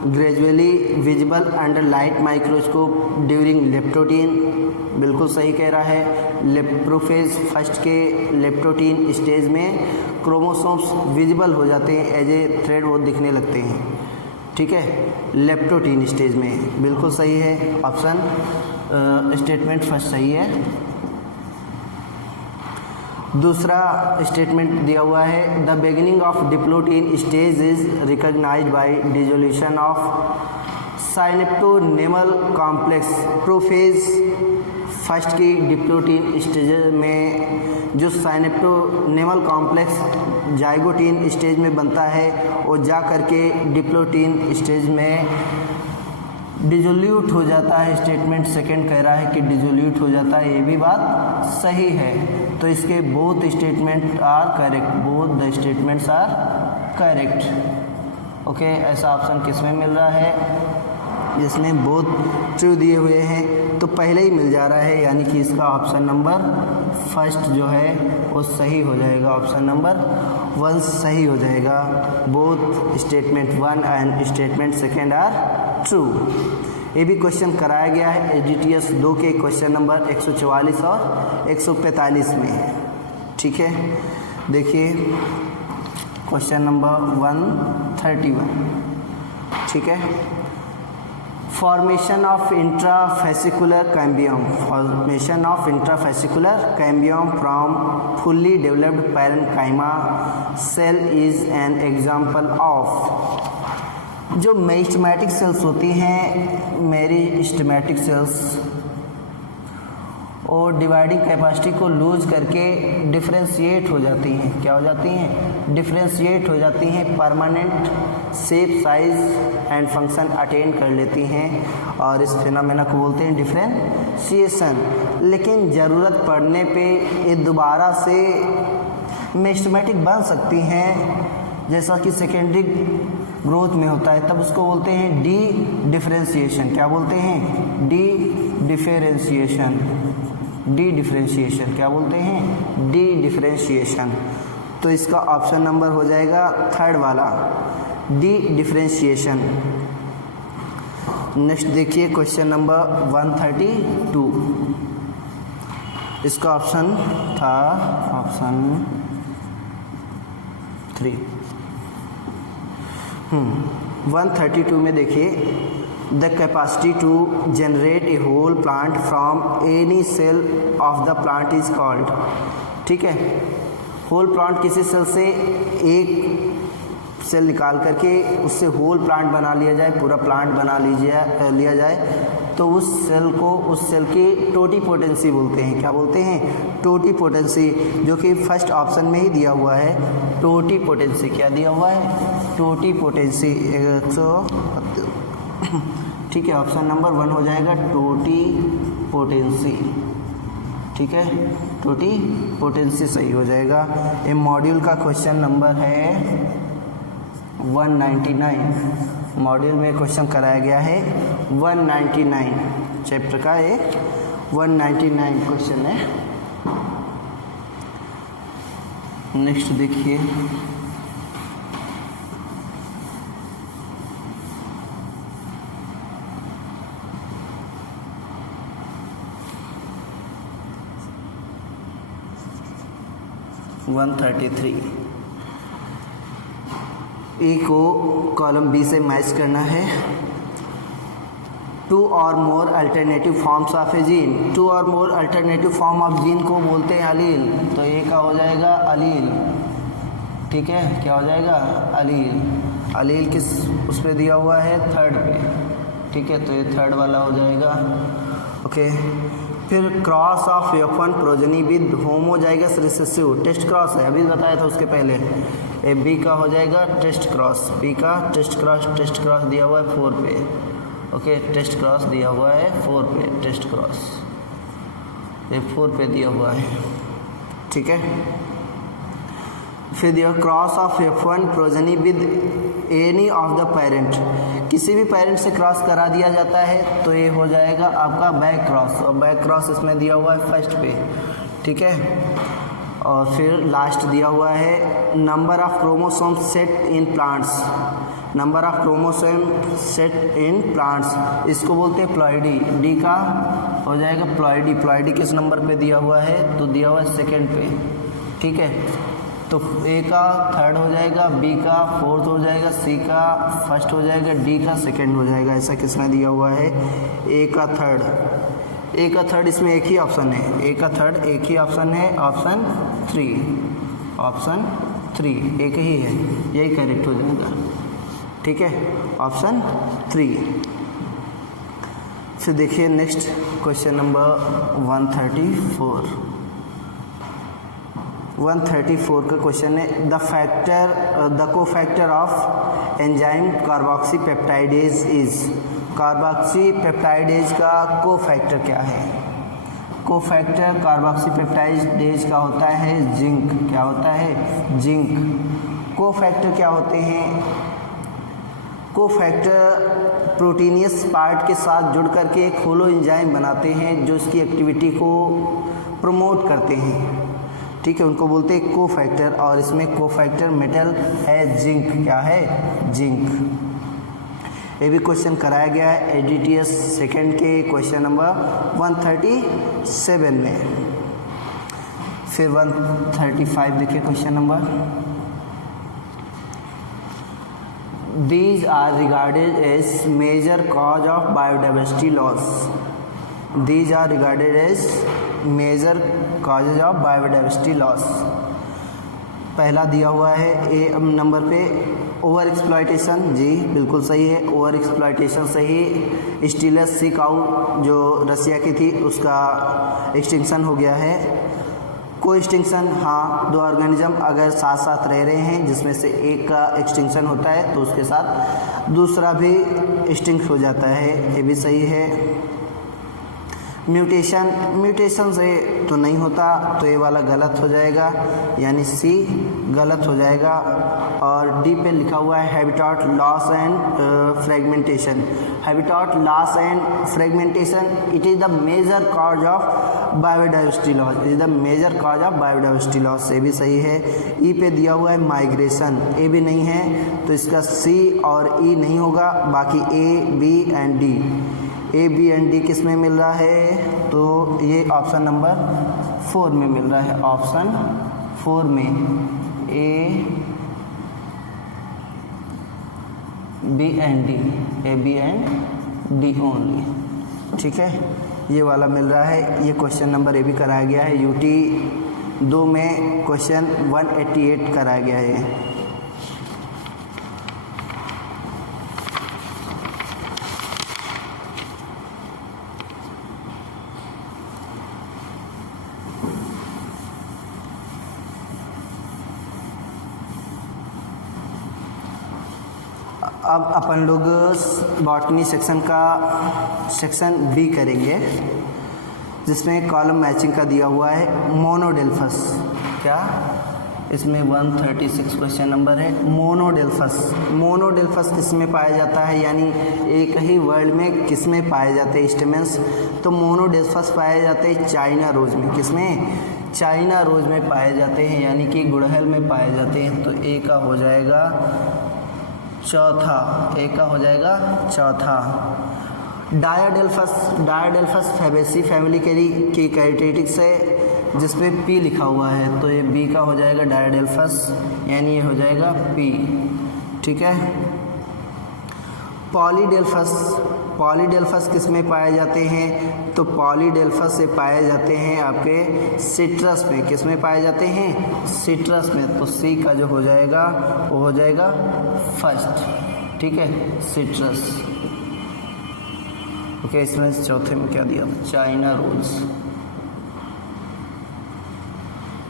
gradually visible under light microscope during leptotene, बिल्कुल सही कह रहा है। लेप्रोफेज फर्स्ट के लेप्टोटीन स्टेज में क्रोमोसोम्स विजिबल हो जाते हैं, एज ए थ्रेड वो दिखने लगते हैं, ठीक है, लेप्टोटीन स्टेज में, बिल्कुल सही है। ऑप्शन स्टेटमेंट फर्स्ट सही है। दूसरा स्टेटमेंट दिया हुआ है the beginning of diplotene stage is recognised by dissolution of synaptonemal complex prophase first की डिप्लोटीन स्टेज में जो साइनेप्टोनेमल कॉम्प्लेक्स जाइगोटीन स्टेज में बनता है वो जा करके डिप्लोटीन स्टेज में डिजोल्यूट हो जाता है। स्टेटमेंट सेकंड कह रहा है कि डिजोल्यूट हो जाता है, ये भी बात सही है। तो इसके both statement are correct, both the statements are correct. Okay, ऐसा ऑप्शन किस में मिल रहा है जिसमें बोथ ट्रू दिए हुए हैं, तो पहले ही मिल जा रहा है, यानी कि इसका ऑप्शन नंबर फर्स्ट जो है वो सही हो जाएगा। ऑप्शन नंबर 1 सही हो जाएगा। Both statement 1 and statement second are true. ये भी क्वेश्चन कराया गया है एचडीटीएस 2 के क्वेश्चन नंबर 144 और 145 में। ठीक है, देखिए क्वेश्चन नंबर 131। ठीक है, formation of intrafascicular cambium, formation of intrafascicular cambium from fully developed parenchyma cell is an example of. जो मेरिस्टेमेटिक सेल्स होती हैं, मेरिस्टेमेटिक सेल्स, और डिवाइडिंग कैपेसिटी को लूज करके डिफरेंशिएट हो जाती हैं। क्या हो जाती हैं? डिफरेंशिएट हो जाती हैं, permanent shape, size and function attain कर लेती हैं, और इस फिनोमेना को बोलते हैं डिफरेंशिएशन। लेकिन ज़रूरत पड़ने पे ये दोबारा से मेरिस्टेमेटिक बन सकती हैं, जैसा कि सेकेंडरी ग्रोथ में होता है, तब उसको बोलते हैं डी डिफरेंशिएशन। क्या बोलते हैं? D differentiation. डी डिफरेंशिएशन क्या बोलते हैं? Dedifferentiation. तो इसका ऑप्शन नंबर हो जाएगा थर्ड वाला, डी डिफरेंशिएशन। नेक्स्ट देखिए क्वेश्चन नंबर 132। इसका ऑप्शन था ऑप्शन 3। 132 में देखिए, the capacity to generate a whole plant from any cell of the plant is called. ठीक है, होल प्लांट किसी सेल से एक सेल निकाल करके उससे होल प्लांट बना लिया जाए, पूरा प्लांट बना लिया जाए, तो उस सेल को, उस सेल की टोटीपोटेंसी बोलते हैं। क्या बोलते हैं? टोटीपोटेंसी, जो कि फर्स्ट ऑप्शन में ही दिया हुआ है। टोटीपोटेंसी क्या दिया हुआ है? टोटीपोटेंसी। ठीक है, ऑप्शन नंबर 1 हो जाएगा टोटीपोटेंसी। ठीक है, टोटीपोटेंसी सही हो जाएगा। ये मॉड्यूल का क्वेश्चन नंबर है 199। मॉड्यूल में क्वेश्चन कराया गया है 199, चैप्टर का ये 199 क्वेश्चन है। नेक्स्ट देखिए, ए को कॉलम बी से मैच करना है। 2 और more alternative forms of a gene. 2 और more alternative form of gene को बोलते हैं अलील, तो ए का हो जाएगा अलील। ठीक है, क्या हो जाएगा? अलील। अलील किस उस पे दिया हुआ है? थर्ड पे। ठीक है, तो ये थर्ड वाला हो जाएगा। ओके, फिर cross of F1 progeny with homozygous recessive, test cross है, अभी बताया था उसके पहले। ए बी का हो जाएगा टेस्ट क्रॉस, बी का टेस्ट क्रॉस दिया हुआ है 4 पे। ओके, टेस्ट क्रॉस दिया हुआ है 4 पे, टेस्ट क्रॉस ये 4 पे दिया हुआ है। ठीक है, फिर दिया cross of F1 progeny with any of the parent, किसी भी पेरेंट से क्रॉस करा दिया जाता है तो ये हो जाएगा आपका बैक क्रॉस, और बैक क्रॉस इसमें दिया हुआ है फर्स्ट पे। ठीक है, और फिर लास्ट दिया हुआ है number of chromosome set in plants, number of chromosome set in plants, इसको बोलते हैं प्लॉइडी। डी का हो जाएगा प्लॉइडी। प्लॉइडी किस नंबर पे दिया हुआ है? तो दिया हुआ है सेकेंड पे। ठीक है, तो ए का थर्ड हो जाएगा, बी का फोर्थ हो जाएगा, सी का फर्स्ट हो जाएगा, डी का सेकेंड हो जाएगा। ऐसा किसमें दिया हुआ है? ए का थर्ड। ए का थर्ड इसमें एक ही ऑप्शन है, ए का थर्ड एक ही ऑप्शन है, ऑप्शन 3। ऑप्शन 3 एक ही है, यही करेक्ट हो जाएगा। ठीक है, ऑप्शन 3। फिर देखिए नेक्स्ट क्वेश्चन नंबर 134 का क्वेश्चन है the cofactor of enzyme carboxypeptidase is. Carboxypeptidase का कोफैक्टर क्या है? कोफैक्टर कार्बोक्सीपेप्टाइडेज का होता है जिंक। क्या होता है? जिंक। कोफैक्टर क्या होते हैं? कोफैक्टर प्रोटीनियस पार्ट के साथ जुड़ करके एक होलो एंजाइम बनाते हैं जो इसकी एक्टिविटी को प्रमोट करते हैं। ठीक है, उनको बोलते हैं कोफैक्टर। और इसमें कोफैक्टर मेटल है जिंक। क्या है? जिंक। ये भी क्वेश्चन कराया गया है एडीटीएस सेकंड के क्वेश्चन नंबर 137 में। फिर 135 देखिए question number. These are regarded as major cause of biodiversity loss. These are regarded as major causes of biodiversity loss. पहला दिया हुआ है ए नंबर पे ओवर एक्सप्लॉयटेशन। जी बिल्कुल सही है, ओवर एक्सप्लॉयटेशन सही। स्टीलस सी काऊ जो रसिया की थी उसका एक्सटिंक्शन हो गया है। को एक्सटिंक्शन, हाँ, दो ऑर्गेनिज्म अगर साथ साथ रह रहे हैं जिसमें से एक का एक्सटिंक्शन होता है तो उसके साथ दूसरा भी एक्सटिंक्ट हो जाता है, ये भी सही है। म्यूटेशन से तो नहीं होता तो ये वाला गलत हो जाएगा, यानी सी गलत हो जाएगा। और डी पे लिखा हुआ है habitat loss and fragmentation. Habitat loss and fragmentation it is the major cause of biodiversity loss. It is the major cause of biodiversity loss, ये भी सही है। ई पे दिया हुआ है माइग्रेशन, ए भी नहीं है तो इसका सी और ई नहीं होगा। बाकी A, B and D, A, B and D किस में मिल रहा है? तो ये ऑप्शन नंबर 4 में मिल रहा है। ऑप्शन 4 में A, B and D, A, B and D only. ठीक है, ये वाला मिल रहा है। ये क्वेश्चन नंबर ए भी कराया गया है। यूटी 2 में क्वेश्चन 188 कराया गया है। अब अपन लोग बॉटनी सेक्शन का सेक्शन बी करेंगे जिसमें कॉलम मैचिंग का दिया हुआ है मोनोडेल्फस। क्या? इसमें 136 क्वेश्चन नंबर है। मोनोडेल्फस किस में पाया जाता है, यानी एक ही वर्ल्ड में किस में पाए जाते हैं स्टेमेंस? तो मोनोडेल्फस पाए जाते हैं चाइना रोज में। किस में? चाइना रोज में पाए जाते हैं, यानी कि गुड़हल में पाए जाते हैं। तो ए का हो जाएगा चौथा, ए का हो जाएगा चौथा। डायोडेल्फस फैबेसी फैमिली की कैरेक्टरिस्टिक्स है जिसमें पी लिखा हुआ है, तो ये बी का हो जाएगा डायोडेल्फस, यानी ये हो जाएगा पी। ठीक है। पॉलीडेल्फस किस में पाए जाते हैं? तो पॉलीडेल्फस से पाए जाते हैं आपके सिट्रस में। किस में पाए जाते हैं? सिट्रस में। तो सी का जो हो जाएगा वो हो जाएगा फर्स्ट। ठीक है, सिट्रस। ओके, इसमें चौथे में क्या दिया? China rose.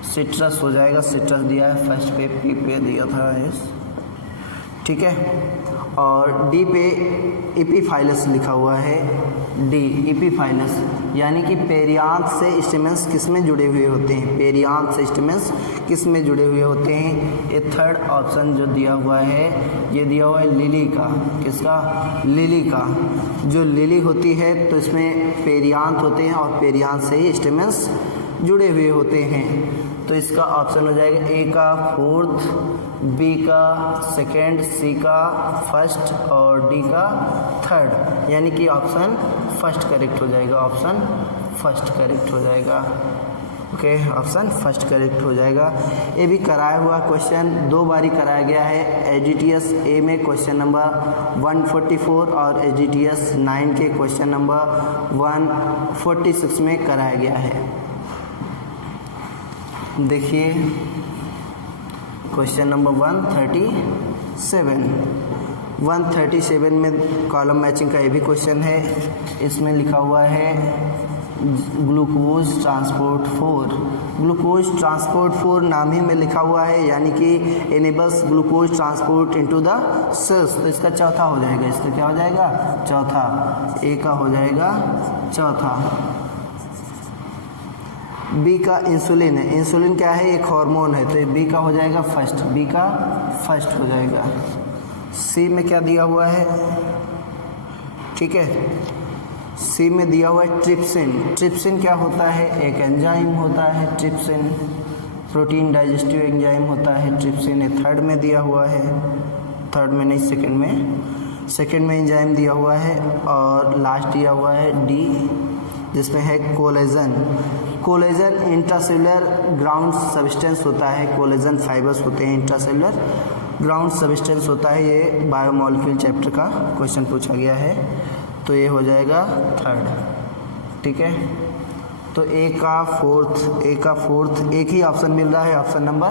सिट्रस हो जाएगा, सिट्रस दिया है फर्स्ट पे, पी पे दिया था यस। ठीक है। और डी पे एपीफाइलस लिखा हुआ है। डी एपीफाइलस यानी कि पेरियांथ से स्टेमेंस किस में जुड़े हुए होते हैं? पेरियांथ से स्टेमेंस किस में जुड़े हुए होते हैं? ये थर्ड ऑप्शन जो दिया हुआ है ये दिया हुआ है लिली का। किसका? लिली का। जो लिली होती है तो इसमें पेरियांथ होते हैं और पेरियांथ से ही स्टेमेंस जुड़े हुए होते हैं। तो इसका ऑप्शन हो जाएगा ए का फोर्थ, बी का सेकेंड, सी का फर्स्ट और डी का थर्ड, यानी कि ऑप्शन फर्स्ट करेक्ट हो जाएगा। ऑप्शन फर्स्ट करेक्ट हो जाएगा। ओके, ऑप्शन फर्स्ट करेक्ट हो जाएगा। ये भी कराया हुआ क्वेश्चन 2 बारी कराया गया है। एजीटीएस ए में क्वेश्चन नंबर 144 और एजीटीएस 9 के क्वेश्चन नंबर 146 में कराया गया है। देखिए क्वेश्चन नंबर 137 में कॉलम मैचिंग का ये भी क्वेश्चन है। इसमें लिखा हुआ है ग्लूकोज ट्रांसपोर्ट 4, ग्लूकोज ट्रांसपोर्ट 4 नाम ही में लिखा हुआ है, यानी कि enables glucose transport into the cells, तो इसका चौथा हो जाएगा, इसका क्या हो जाएगा, चौथा, ए का हो जाएगा चौथा। बी का इंसुलिन है, इंसुलिन क्या है, एक हार्मोन है, तो बी का हो जाएगा फर्स्ट, बी का फर्स्ट हो जाएगा। सी में क्या दिया हुआ है, ठीक है, सी में दिया हुआ है ट्रिप्सिन। ट्रिप्सिन क्या होता है, एक एंजाइम होता है ट्रिप्सिन, प्रोटीन डाइजेस्टिव एंजाइम होता है ट्रिप्सिन। थर्ड में दिया हुआ है, थर्ड में नहीं सेकंड में, सेकंड में एंजाइम दिया हुआ है। और लास्ट दिया हुआ है डी, जिसमें है collagen. Collagen intracellular ground substance होता है, कोलेजन फाइबर्स होते हैं, इंट्रासेलुलर ग्राउंड सब्सटेंस होता है। ये बायोमॉलिक्यूल चैप्टर का क्वेश्चन पूछा गया है, तो ये हो जाएगा थर्ड, ठीक है। तो ए का फोर्थ एक ही ऑप्शन मिल रहा है, ऑप्शन नंबर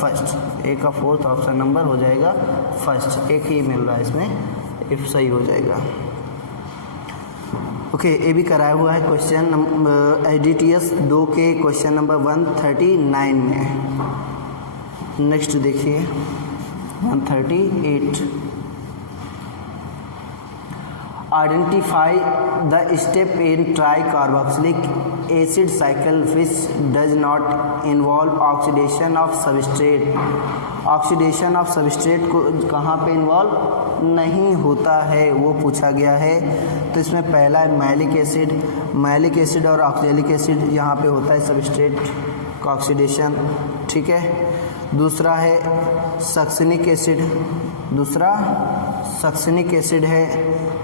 फर्स्ट, ए का फोर्थ ऑप्शन नंबर हो जाएगा फर्स्ट, एक ही मिल रहा है इसमें, इफ सही हो जाएगा। ओके, ये भी कराया हुआ है क्वेश्चन एडीटीएस 2 के क्वेश्चन नंबर 139 में। नेक्स्ट देखिए 138, identify the step in tricarboxylic acid cycle which does not involve oxidation of substrate. Oxidation of substrate को कहाँ पे इन्वॉल्व नहीं होता है वो पूछा गया है। तो इसमें पहला है मैलिक एसिड और ऑक्सैलिक एसिड, यहाँ पे होता है सबस्ट्रेट का ऑक्सीडेशन, ठीक है। दूसरा है सक्सिनिक एसिड, दूसरा सक्सिनिक एसिड है,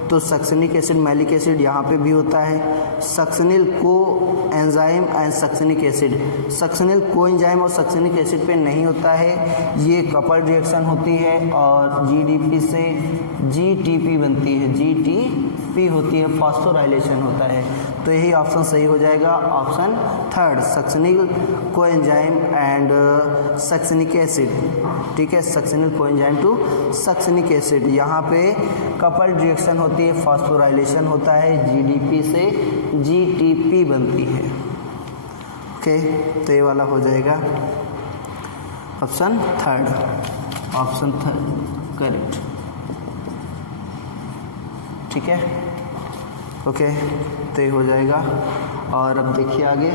तो सक्सिनिक एसिड मैलिक एसिड यहाँ पे भी होता है। सक्सिनिल को enzyme and succinic acid, succinyl को एंजाइम और सक्सिनिक एसिड पे नहीं होता है, ये कपल रिएक्शन होती है और जीडीपी से जीटीपी बनती है, जीटीपी होती है, फॉस्फोराइलेशन होता है। तो यही ऑप्शन सही हो जाएगा, ऑप्शन थर्ड, सक्सिनिल को एंजाइम एंड सक्सिनिक एसिड, ठीक है, सक्सिनिल को एंजाइम टू सक्सिनिक एसिड, यहाँ पे कपल रिएक्शन होती है, फॉस्फोराइलेशन होता है, जीडीपी से जीटीपी बनती है। ओके, तो ये वाला हो जाएगा option third, option third correct, ठीक है। ओके, तो ये हो जाएगा। और अब देखिए आगे,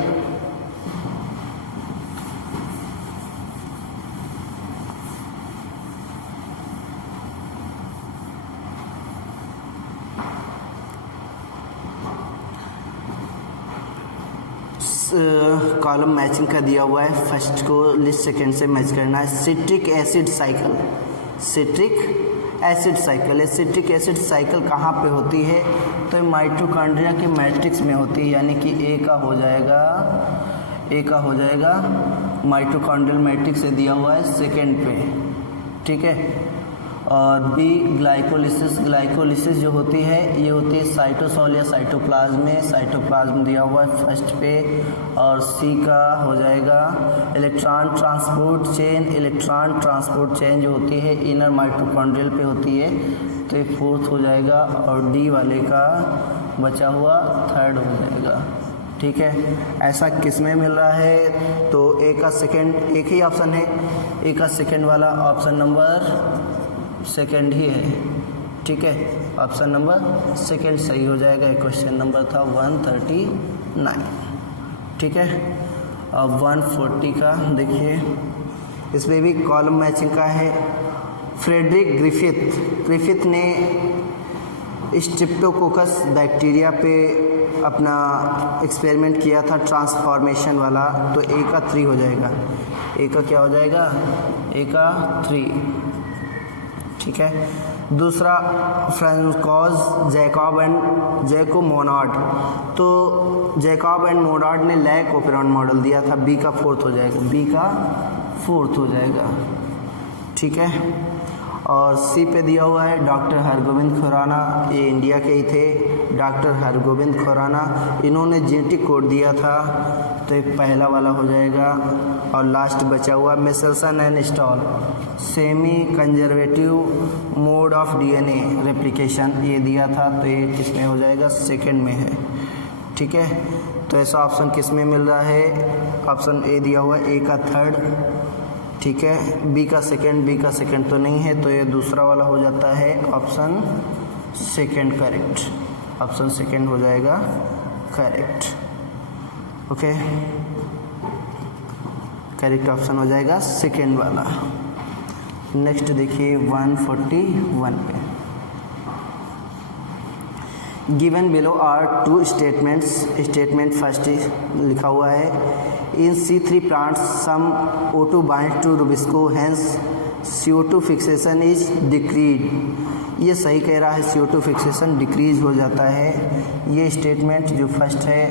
कॉलम मैचिंग का दिया हुआ है, फर्स्ट को लिस्ट सेकंड से मैच करना है। Citric acid cycle, citric acid cycle, citric acid cycle कहाँ पे होती है, तो माइटोकॉन्ड्रिया के मैट्रिक्स में होती है, यानी कि ए का हो जाएगा माइटोकॉन्ड्रियल मैट्रिक्स से दिया हुआ है सेकंड पे, ठीक है। और बी ग्लाइकोलिसिस जो होती है, ये होती है साइटोसोल या साइटोप्लाज्म में, साइटोप्लाज्म दिया हुआ है फर्स्ट पे। और सी का हो जाएगा इलेक्ट्रॉन ट्रांसपोर्ट चेन जो होती है इनर माइटोकॉन्ड्रियल पे होती है, तो ये फोर्थ हो जाएगा। और डी वाले का बचा हुआ थर्ड हो जाएगा, ठीक है। ऐसा किस में मिल रहा है, तो ए का सेकेंड, एक ही ऑप्शन है, ए का सेकेंड वाला ऑप्शन नंबर सेकेंड ही है, ठीक है, ऑप्शन नंबर सेकेंड सही हो जाएगा। क्वेश्चन नंबर था 139, ठीक है। अब 140 का देखिए, इसमें भी कॉलम मैचिंग का है। फ्रेडरिक ग्रिफिथ ने स्ट्रेप्टोकोकस बैक्टीरिया पे अपना एक्सपेरिमेंट किया था ट्रांसफॉर्मेशन वाला, तो ए का 3 हो जाएगा, ए का क्या हो जाएगा, ए का 3, ठीक है। दूसरा फ्रांसकॉज जैकोब मोनार्ड, तो जैकोब एंड मोनार्ड ने लैक ओपेरॉन मॉडल दिया था, बी का फोर्थ हो जाएगा, बी का फोर्थ हो जाएगा, ठीक है। और सी पे दिया हुआ है डॉक्टर हरगोविंद खुराना, ये इंडिया के ही थे, डॉक्टर हरगोविंद खुराना, इन्होंने जेनेटिक कोड दिया था, तो एक पहला वाला हो जाएगा। और लास्ट बचा हुआ Meselson and Stahl, semiconservative mode of DNA replication, ये दिया था, तो ये किसमें हो जाएगा, सेकंड में है, ठीक है। तो ऐसा ऑप्शन किस में मिल रहा है? ऑप्शन ए दिया हुआ है, ए का थर्ड, ठीक है। बी का सेकंड तो नहीं है, तो ये दूसरा वाला हो जाता है option second correct. Option second हो जाएगा करेक्ट। ओके, करेक्ट ऑप्शन हो जाएगा सेकंड वाला। नेक्स्ट देखिए 141 पे, given below are two statements. Statement first लिखा हुआ है, in C3 plants some O2 bind to RuBisCO, hence CO2 fixation is decrease. ये सही कह रहा है, CO2 फिक्सेशन डिक्रीज हो जाता है। ये स्टेटमेंट जो फर्स्ट है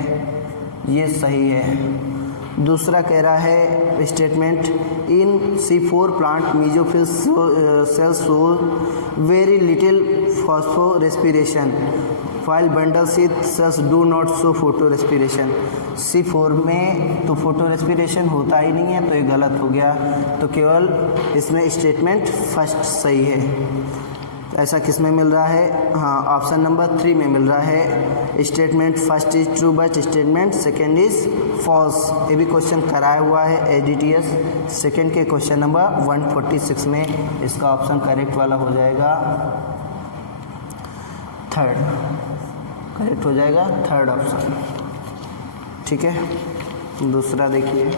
ये सही है। दूसरा कह रहा है statement, in C4 plant mesophyll cells show very little phospho respiration while bundle C cells do not show photo respiration। C4 में तो फोटो रेस्पिरेशन होता ही नहीं है, तो ये गलत हो गया। तो केवल इसमें स्टेटमेंट फर्स्ट सही है। ऐसा किस में मिल रहा है? हाँ, ऑप्शन नंबर 3 में मिल रहा है। Statement first is true but statement second is false. ये भी क्वेश्चन कराया हुआ है AGTS सेकेंड के क्वेश्चन नंबर 146 में। इसका ऑप्शन करेक्ट वाला हो जाएगा थर्ड, करेक्ट हो जाएगा थर्ड ऑप्शन, ठीक है। दूसरा देखिए,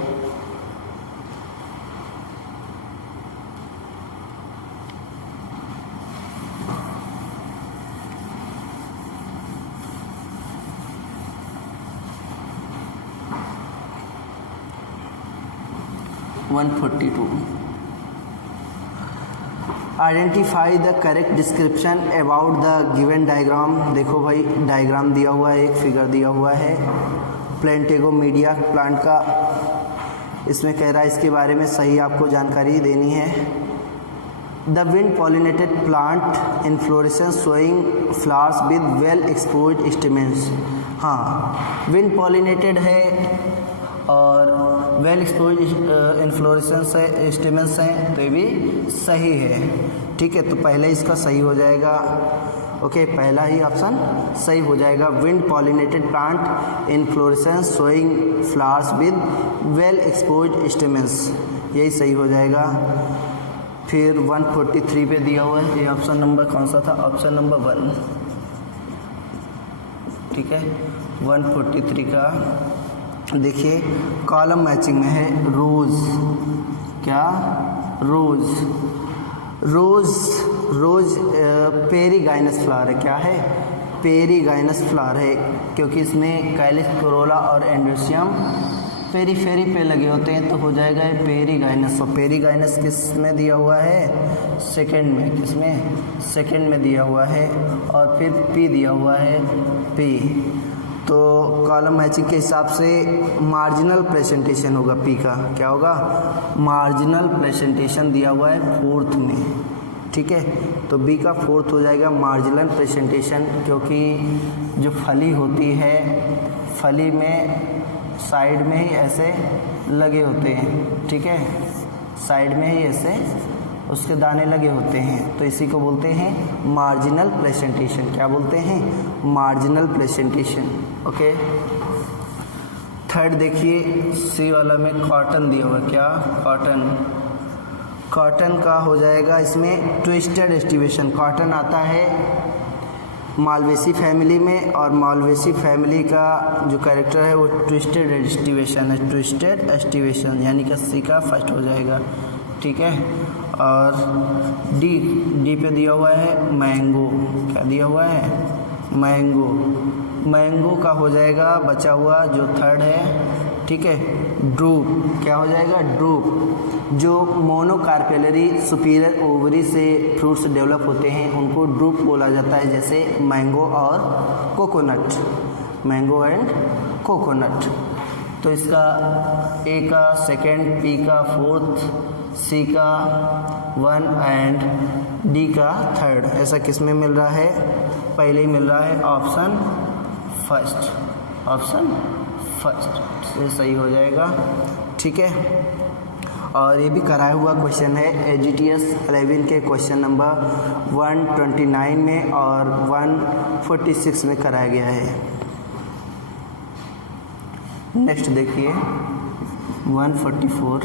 identify the correct description about the given diagram. देखो भाई, डायग्राम दिया हुआ है, एक फिगर दिया हुआ है प्लेंटेगो मीडिया प्लांट का। इसमें कह रहा है इसके बारे में सही आपको जानकारी देनी है। The wind pollinated plant inflorescence showing flowers with well exposed stamens. हाँ, विंड पॉलिनेटेड है और वेल एक्सपोज इन्फ्लोरेसेंस है, स्टेमेंस हैं, तो ये भी सही है, ठीक है। तो पहले इसका सही हो जाएगा। ओके, पहला ही ऑप्शन सही हो जाएगा। Wind pollinated plant inflorescence showing flowers with well expose stamens, यही सही हो जाएगा। फिर 143 पे दिया हुआ है, ये ऑप्शन नंबर कौन सा था? ऑप्शन नंबर 1, ठीक है। 143 का देखिए, कॉलम मैचिंग में है रोज़। क्या? रोज़। पेरीगाइनस फ्लावर है। क्या है? पेरीगाइनस फ्लावर है, क्योंकि इसमें कैलिस, कोरोला और एंड्रोसियम पेरीफेरी पे लगे होते हैं, तो हो जाएगा ये पेरीगाइनस। और पेरीगाइनस किस में दिया हुआ है? सेकंड में। किसमें? सेकंड में दिया हुआ है। और फिर पी दिया हुआ है, पी। तो कॉलम मैचिंग के हिसाब से मार्जिनल प्रेजेंटेशन होगा पी का। क्या होगा? मार्जिनल प्रेजेंटेशन दिया हुआ है फोर्थ में, ठीक है। तो बी का फोर्थ हो जाएगा मार्जिनल प्रेजेंटेशन, क्योंकि जो फली होती है, फली में साइड में ही ऐसे लगे होते हैं, ठीक है। साइड में ही ऐसे उसके दाने लगे होते हैं, तो इसी को बोलते हैं मार्जिनल प्रेजेंटेशन। क्या बोलते हैं? Marginal presentation. ओके, थर्ड देखिए, सी वाला में कॉटन दिया हुआ। क्या? कॉटन। कॉटन का हो जाएगा इसमें ट्विस्टेड एस्टिवेशन। कॉटन आता है मालवेसी फैमिली में, और मालवेसी फैमिली का जो कैरेक्टर है वो ट्विस्टेड एस्टिवेशन है। ट्विस्टेड एस्टिवेशन यानी कि सी का फर्स्ट हो जाएगा, ठीक है। और डी पे दिया हुआ है मैंगो। क्या दिया हुआ है? मैंगो। मैंगो का हो जाएगा बचा हुआ जो थर्ड है, ठीक है, ड्रूप। क्या हो जाएगा? ड्रूप। जो मोनोकार्पेलरी सुपीरियर ओवरी से फ्रूट्स डेवलप होते हैं उनको ड्रूप बोला जाता है, जैसे मैंगो और कोकोनट। Mango and coconut. तो इसका ए का सेकंड, पी का फोर्थ, सी का 1 एंड डी का थर्ड। ऐसा किस में मिल रहा है? पहले ही मिल रहा है ऑप्शन फर्स्ट। ऑप्शन फर्स्ट ये सही हो जाएगा, ठीक है। और ये भी कराया हुआ क्वेश्चन है AGTS 11 के क्वेश्चन नंबर 129 में और 146 में कराया गया है। नेक्स्ट देखिए 144,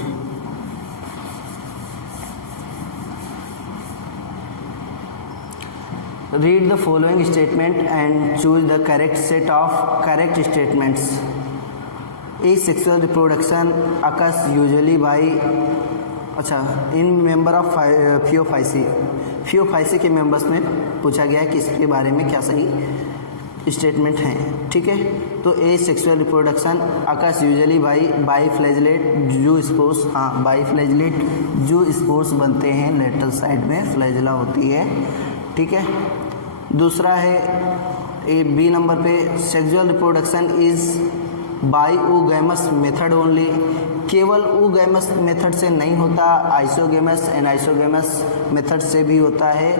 read the following statement and choose the correct set of correct statements. Asexual reproduction occurs usually by in member of Phaeophyceae के मेंबर्स में पूछा गया है कि इसके बारे में क्या सही स्टेटमेंट हैं, ठीक है। तो asexual reproduction occurs usually biflagellate zoospores, हाँ बाईफ्लैजेलेट जू स्पोर्स बनते हैं, लेटरल साइड में फ्लैजेला होती है, ठीक है। दूसरा है ए बी नंबर पे sexual reproduction is by oogamous method only, केवल oogamous मेथड से नहीं होता, आइसोगेमस एंड आइसोगेमस मेथड से भी होता है,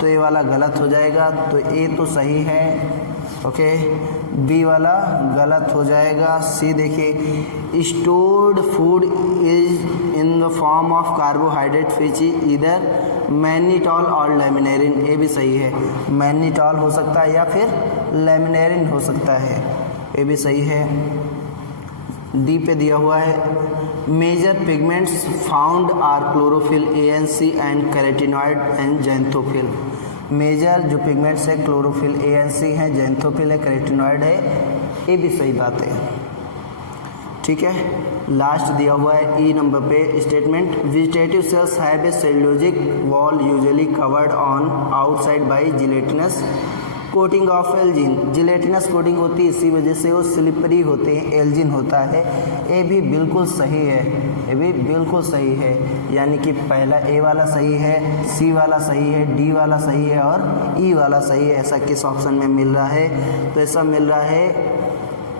तो ये वाला गलत हो जाएगा। तो ए तो सही है, ओके, बी वाला गलत हो जाएगा। सी देखिए stored food is in the form of carbohydrate which is इधर मैनिटॉल और लेमिनेरिन, ये भी सही है, मैनिटॉल हो सकता है या फिर लेमिनेरिन हो सकता है, ये भी सही है। डी पे दिया हुआ है major pigments found are chlorophyll ANC and carotenoid and xanthophyll. Major जो पिगमेंट्स है क्लोरोफिल ANC है, जैंथोफिल है, कैरोटीनॉइड है, ये भी सही बात है, ठीक है। लास्ट दिया हुआ है ई नंबर पे statement vegetative cells have a cellulosic wall usually covered on outside bye gelatinous coating of Elgin. Gelatinous coating होती है, इसी वजह से वो स्लिपरी होते हैं, एल्जिन होता है, ये भी बिल्कुल सही है, ये भी बिल्कुल सही है, यानी कि पहला ए वाला सही है, सी वाला सही है, डी वाला सही है और ई वाला सही है। ऐसा किस ऑप्शन में मिल रहा है? तो ऐसा मिल रहा है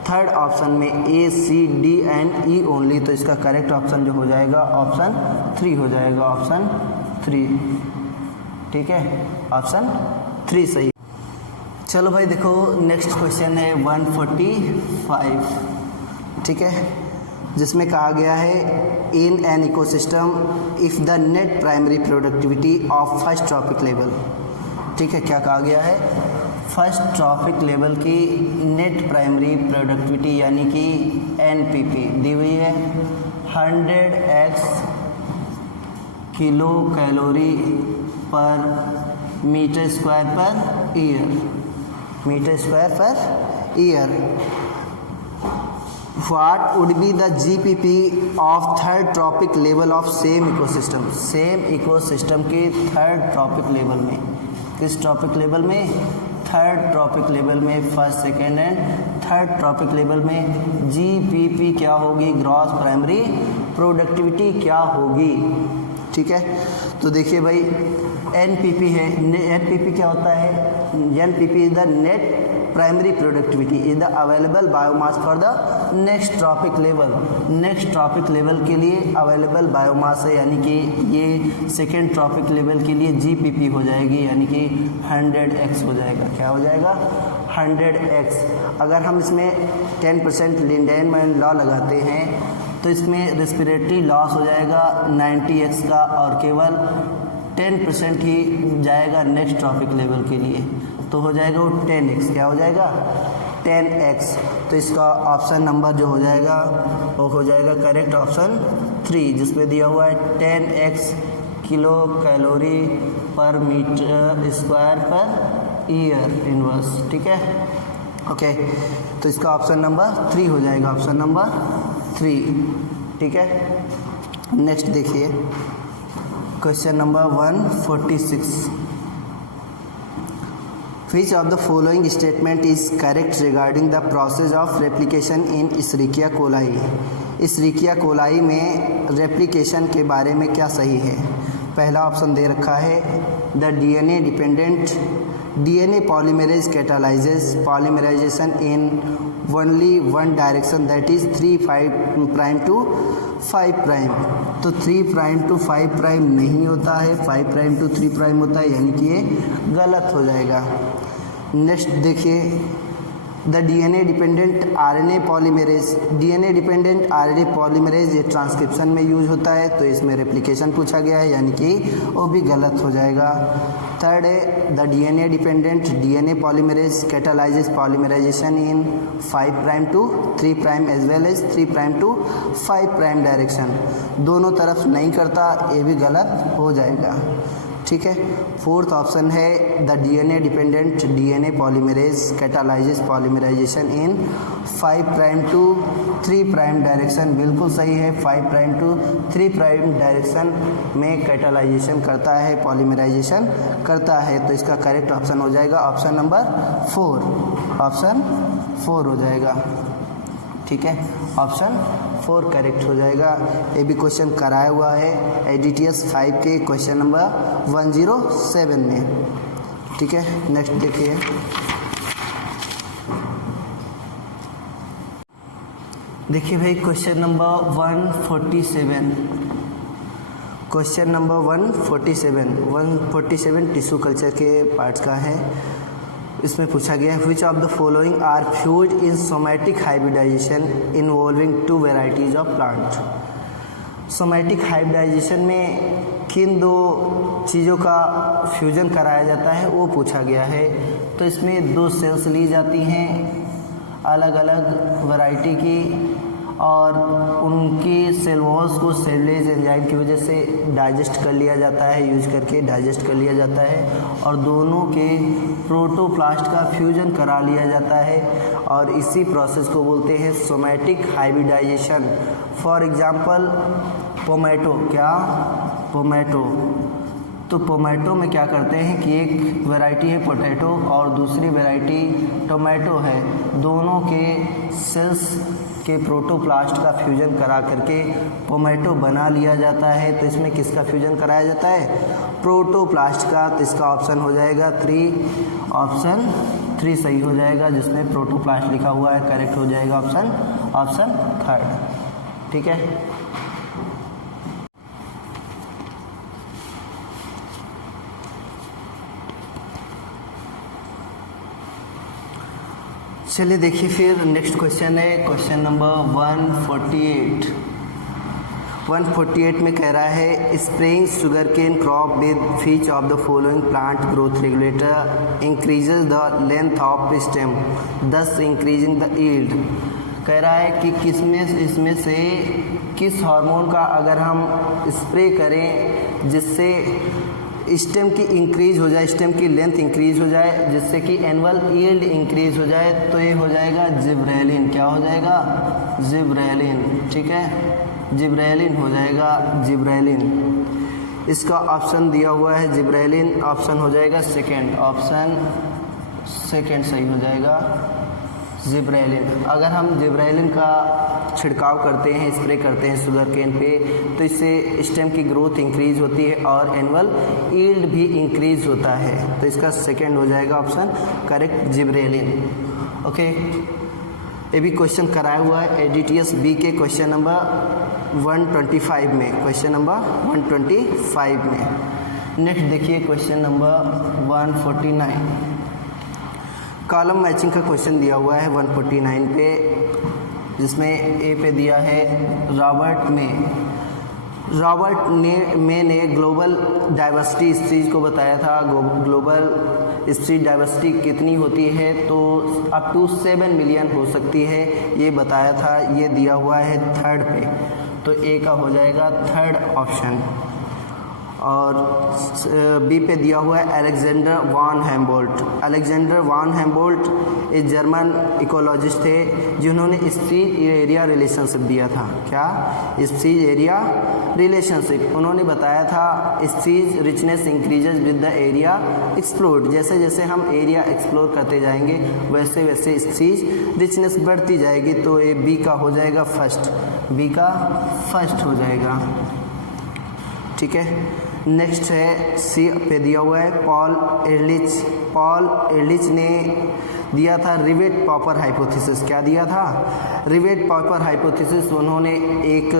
थर्ड ऑप्शन में A C D and E only. तो इसका करेक्ट ऑप्शन जो हो जाएगा ऑप्शन 3 हो जाएगा, ऑप्शन 3, ठीक है, ऑप्शन 3 सही। चलो भाई देखो नेक्स्ट क्वेश्चन है 145, ठीक है, जिसमें कहा गया है in an ecosystem if the net primary productivity of first trophic level, ठीक है, क्या कहा गया है? फर्स्ट ट्रॉपिक लेवल की नेट प्राइमरी प्रोडक्टिविटी यानी कि NPP दी हुई है 100x kilo calorie per metre square per year, metre square per year. What would be the GPP of third trophic level of same ecosystem? Same ecosystem के third trophic level में, किस trophic level में? Third trophic level में, first second and third trophic level में GPP क्या होगी? Gross primary productivity क्या होगी, ठीक है। तो देखिए भाई NPP है, NPP क्या होता है? NPP is the net primary productivity is the available biomass for the next trophic level. Next trophic level के लिए अवेलेबल बायोमास है, यानी कि ये सेकेंड ट्रॉपिक लेवल के लिए GPP हो जाएगी, यानी कि 100x हो जाएगा। क्या हो जाएगा? 100x। अगर हम इसमें 10% लिंडेनमैन लॉ लगाते हैं तो इसमें रेस्पिरेटरी लॉस हो जाएगा 90x का, और केवल 10% ही जाएगा नेक्स्ट ट्रॉपिक लेवल के लिए, तो हो जाएगा वो 10x। क्या हो जाएगा? 10x। तो इसका ऑप्शन नंबर जो हो जाएगा वो हो जाएगा करेक्ट ऑप्शन 3, जिसमें दिया हुआ है 10x kilo calorie per metre square per year inverse, ठीक है, ओके। तो इसका ऑप्शन नंबर 3 हो जाएगा, ऑप्शन नंबर 3, ठीक है। नेक्स्ट देखिए question number 146, Which of the following statement is correct regarding the process of replication in Escherichia coli? Escherichia coli में रेप्लिकेशन के बारे में क्या सही है? पहला ऑप्शन दे रखा है the DNA dependent DNA polymerase catalyzes polymerization in only one direction, that is 3' to 5'। तो 3' to 5' नहीं होता है, 5' to 3' होता है, यानी कि ये गलत हो जाएगा। नेक्स्ट देखिए the DNA dependent RNA polymerase, DNA dependent RNA polymerase ये ट्रांसक्रिप्शन में यूज होता है, तो इसमें रेप्लिकेशन पूछा गया है, यानी कि वो भी गलत हो जाएगा। थर्ड है the DNA dependent DNA polymerase catalyses polymerisation in 5 prime to 3 prime as well as 3 prime to 5 prime direction, दोनों तरफ नहीं करता, ये भी गलत हो जाएगा। ठीक है। फोर्थ ऑप्शन है the DNA dependent DNA polymerase catalyses polymerisation in 5 prime to 3 prime direction, बिल्कुल सही है। 5 प्राइम टू 3 प्राइम डायरेक्शन में कैटालाइजेशन करता है, पॉलीमराइजेशन करता है, तो इसका करेक्ट ऑप्शन हो जाएगा ऑप्शन नंबर 4, ऑप्शन 4 हो जाएगा। ठीक है, ऑप्शन 4 करेक्ट हो जाएगा। ये भी क्वेश्चन कराया हुआ है एडीटीएस 5 के क्वेश्चन नंबर 107 में। ठीक है, नेक्स्ट देखिए। देखिए भाई question number 147, question number 147 tissue culture के पार्ट्स का है। इसमें पूछा गया है which of the following are fuse in somatic hybridization involving 2 varieties of plant. Somatic hybridization में किन 2 चीज़ों का फ्यूजन कराया जाता है वो पूछा गया है। तो इसमें 2 सेल्स ली जाती हैं अलग अलग वैरायटी की, और उनकी सेल वॉल्स को सेलुलोज एंजाइम की वजह से डाइजेस्ट कर लिया जाता है, यूज करके डाइजेस्ट कर लिया जाता है, और दोनों के प्रोटोप्लास्ट का फ्यूजन करा लिया जाता है, और इसी प्रोसेस को बोलते हैं somatic hybridization. For example pomato, क्या पोमैटो, तो पोमैटो में क्या करते हैं कि एक वैरायटी है पोटैटो और दूसरी वैरायटी टोमेटो है, दोनों के सेल्स के प्रोटोप्लास्ट का फ्यूजन करा करके पोमैटो बना लिया जाता है। तो इसमें किसका फ्यूजन कराया जाता है? प्रोटोप्लास्ट का। तो इसका ऑप्शन हो जाएगा 3, ऑप्शन 3 सही हो जाएगा, जिसमें प्रोटोप्लास्ट लिखा हुआ है, करेक्ट हो जाएगा ऑप्शन 3। ठीक है, चलिए देखिए फिर नेक्स्ट क्वेश्चन है क्वेश्चन नंबर 148 में कह रहा है spraying sugarcane crop with which of the following plant growth regulator increases the length of stem thus increasing the yield. कह रहा है कि इसमें से किस हार्मोन का अगर हम स्प्रे करें जिससे स्टेम की इंक्रीज हो जाए, स्टेम की लेंथ इंक्रीज हो जाए, जिससे कि एनुअल यील्ड इंक्रीज हो जाए, तो ये हो जाएगा जिब्रेलिन। क्या हो जाएगा? जिब्रेलिन। ठीक है, जिब्रेलिन हो जाएगा, जिब्रेलिन। इसका ऑप्शन दिया हुआ है जिब्रेलिन, ऑप्शन हो जाएगा सेकंड, ऑप्शन सेकंड सही हो जाएगा जिब्रेलिन। अगर हम जिब्रेलिन का छिड़काव करते हैं, स्प्रे करते हैं शुगर केन पे, तो इससे स्टेम की ग्रोथ इंक्रीज होती है और एनुअल यील्ड भी इंक्रीज होता है। तो इसका सेकंड हो जाएगा ऑप्शन करेक्ट, जिब्रेलिन। ओके, ये भी क्वेश्चन कराया हुआ है एडीटीएस बी के क्वेश्चन नंबर 125 में, क्वेश्चन नंबर 125 में। नेक्स्ट देखिए क्वेश्चन नंबर 149, कॉलम मैचिंग का क्वेश्चन दिया हुआ है 149 पे, जिसमें ए पे दिया है रॉबर्ट मे ने ग्लोबल डाइवर्सिटी इस चीज़ को बताया था। ग्लोबल स्ट्रीट डाइवर्सिटी कितनी होती है? तो अप टू 7 मिलियन हो सकती है, ये बताया था। ये दिया हुआ है थर्ड पे, तो ए का हो जाएगा थर्ड ऑप्शन। और बी पे दिया हुआ है अलेक्जेंडर वान हेम्बोल्ट। अलेक्जेंडर वान हेम्बोल्ट एक जर्मन इकोलॉजिस्ट थे जिन्होंने स्पीड एरिया रिलेशनशिप दिया था। क्या? Speed area relationship. उन्होंने बताया था speed richness increases with the area explored. जैसे जैसे हम एरिया एक्सप्लोर करते जाएंगे वैसे वैसे स्पीड रिचनेस बढ़ती जाएगी। तो ये बी का हो जाएगा फर्स्ट, बी का फर्स्ट हो जाएगा। ठीक है, नेक्स्ट है सी पे दिया हुआ है पॉल एरलिच ने दिया था रिवेट पॉपर हाइपोथेसिस। क्या दिया था? Rivet popper hypothesis. उन्होंने एक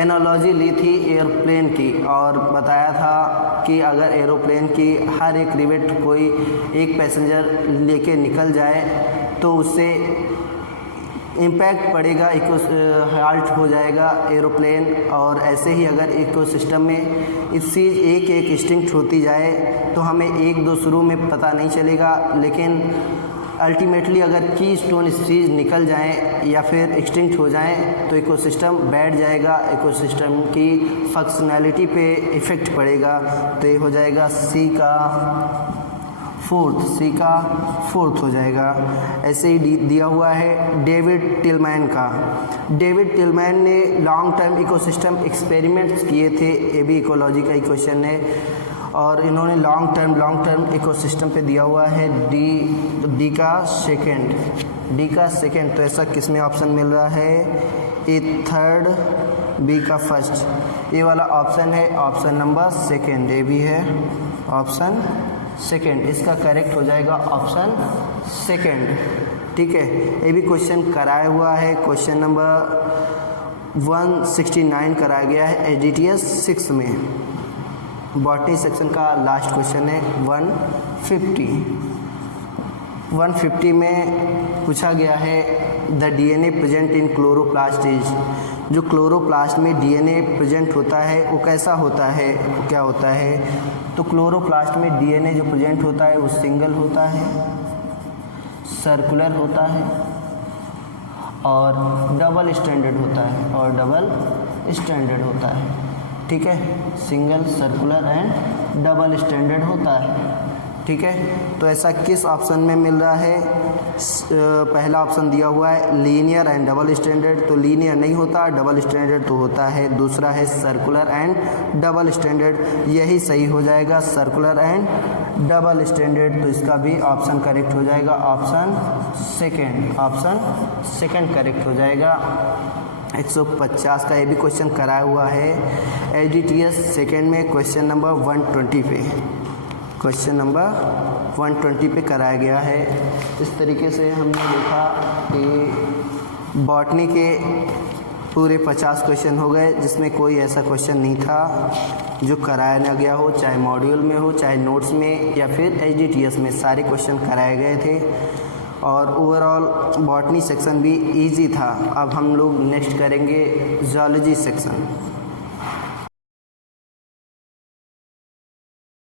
एनालॉजी ली थी एयरप्लेन की और बताया था कि अगर एरोप्लेन की हर एक रिवेट कोई एक पैसेंजर लेके निकल जाए तो उससे इम्पैक्ट पड़ेगा, हाल्ट हो जाएगा एरोप्लेन। और ऐसे ही अगर इकोसिस्टम में इस चीज़ एक एक एक्सटिंक्ट होती जाए तो हमें एक दो शुरू में पता नहीं चलेगा, लेकिन अल्टीमेटली अगर की स्टोन स्पीशीज निकल जाएं या फिर एक्सटिंक्ट हो जाएं तो इकोसिस्टम बैठ जाएगा, इकोसिस्टम की फंक्शनैलिटी पे इफ़ेक्ट पड़ेगा। तो ये हो जाएगा सी का फोर्थ हो जाएगा। ऐसे ही दिया हुआ है डेविड टिलमैन का। डेविड टिलमैन ने लॉन्ग टर्म इकोसिस्टम एक्सपेरिमेंट्स किए थे, ये भी इकोलॉजी का ही क्वेश्चन है, और इन्होंने लॉन्ग टर्म इकोसिस्टम पे दिया हुआ है डी का सेकेंड। तो ऐसा किस में ऑप्शन मिल रहा है? ए थर्ड, बी का फर्स्ट। ये वाला ऑप्शन है ऑप्शन नंबर सेकेंड, ये भी है ऑप्शन सेकेंड। इसका करेक्ट हो जाएगा ऑप्शन सेकेंड। ठीक है, ये भी क्वेश्चन कराया हुआ है, क्वेश्चन नंबर 169 कराया गया है एचडीटीएस 6 में। बॉटनी सेक्शन का लास्ट क्वेश्चन है 150 में पूछा गया है the DNA present in chloroplast is. जो क्लोरोप्लास्ट में डीएनए प्रेजेंट होता है वो कैसा होता है, वो क्या होता है? तो क्लोरोप्लास्ट में डीएनए जो प्रेजेंट होता है वो सिंगल होता है, सर्कुलर होता है और डबल स्टैंडर्ड होता है। ठीक है, single, circular and double standard होता है। ठीक है, तो ऐसा किस ऑप्शन में मिल रहा है? पहला ऑप्शन दिया हुआ है लीनियर एंड डबल स्टैंडर्ड, तो लीनियर नहीं होता, डबल स्टैंडर्ड तो होता है। दूसरा है सर्कुलर एंड डबल स्टैंडर्ड, यही सही हो जाएगा, सर्कुलर एंड डबल स्टैंडर्ड। तो इसका भी ऑप्शन करेक्ट हो जाएगा, ऑप्शन सेकेंड करेक्ट हो जाएगा। 150 का ये भी क्वेश्चन कराया हुआ है एचडीटीएस सेकेंड में, क्वेश्चन नंबर 120 पे, क्वेश्चन नंबर 120 पे कराया गया है। इस तरीके से हमने देखा कि बॉटनी के पूरे 50 क्वेश्चन हो गए, जिसमें कोई ऐसा क्वेश्चन नहीं था जो कराया ना गया हो, चाहे मॉड्यूल में हो, चाहे नोट्स में या फिर एचडीटीएस में, सारे क्वेश्चन कराए गए थे। और ओवरऑल बॉटनी सेक्शन भी इजी था। अब हम लोग नेक्स्ट करेंगे ज़ूलॉजी सेक्शन।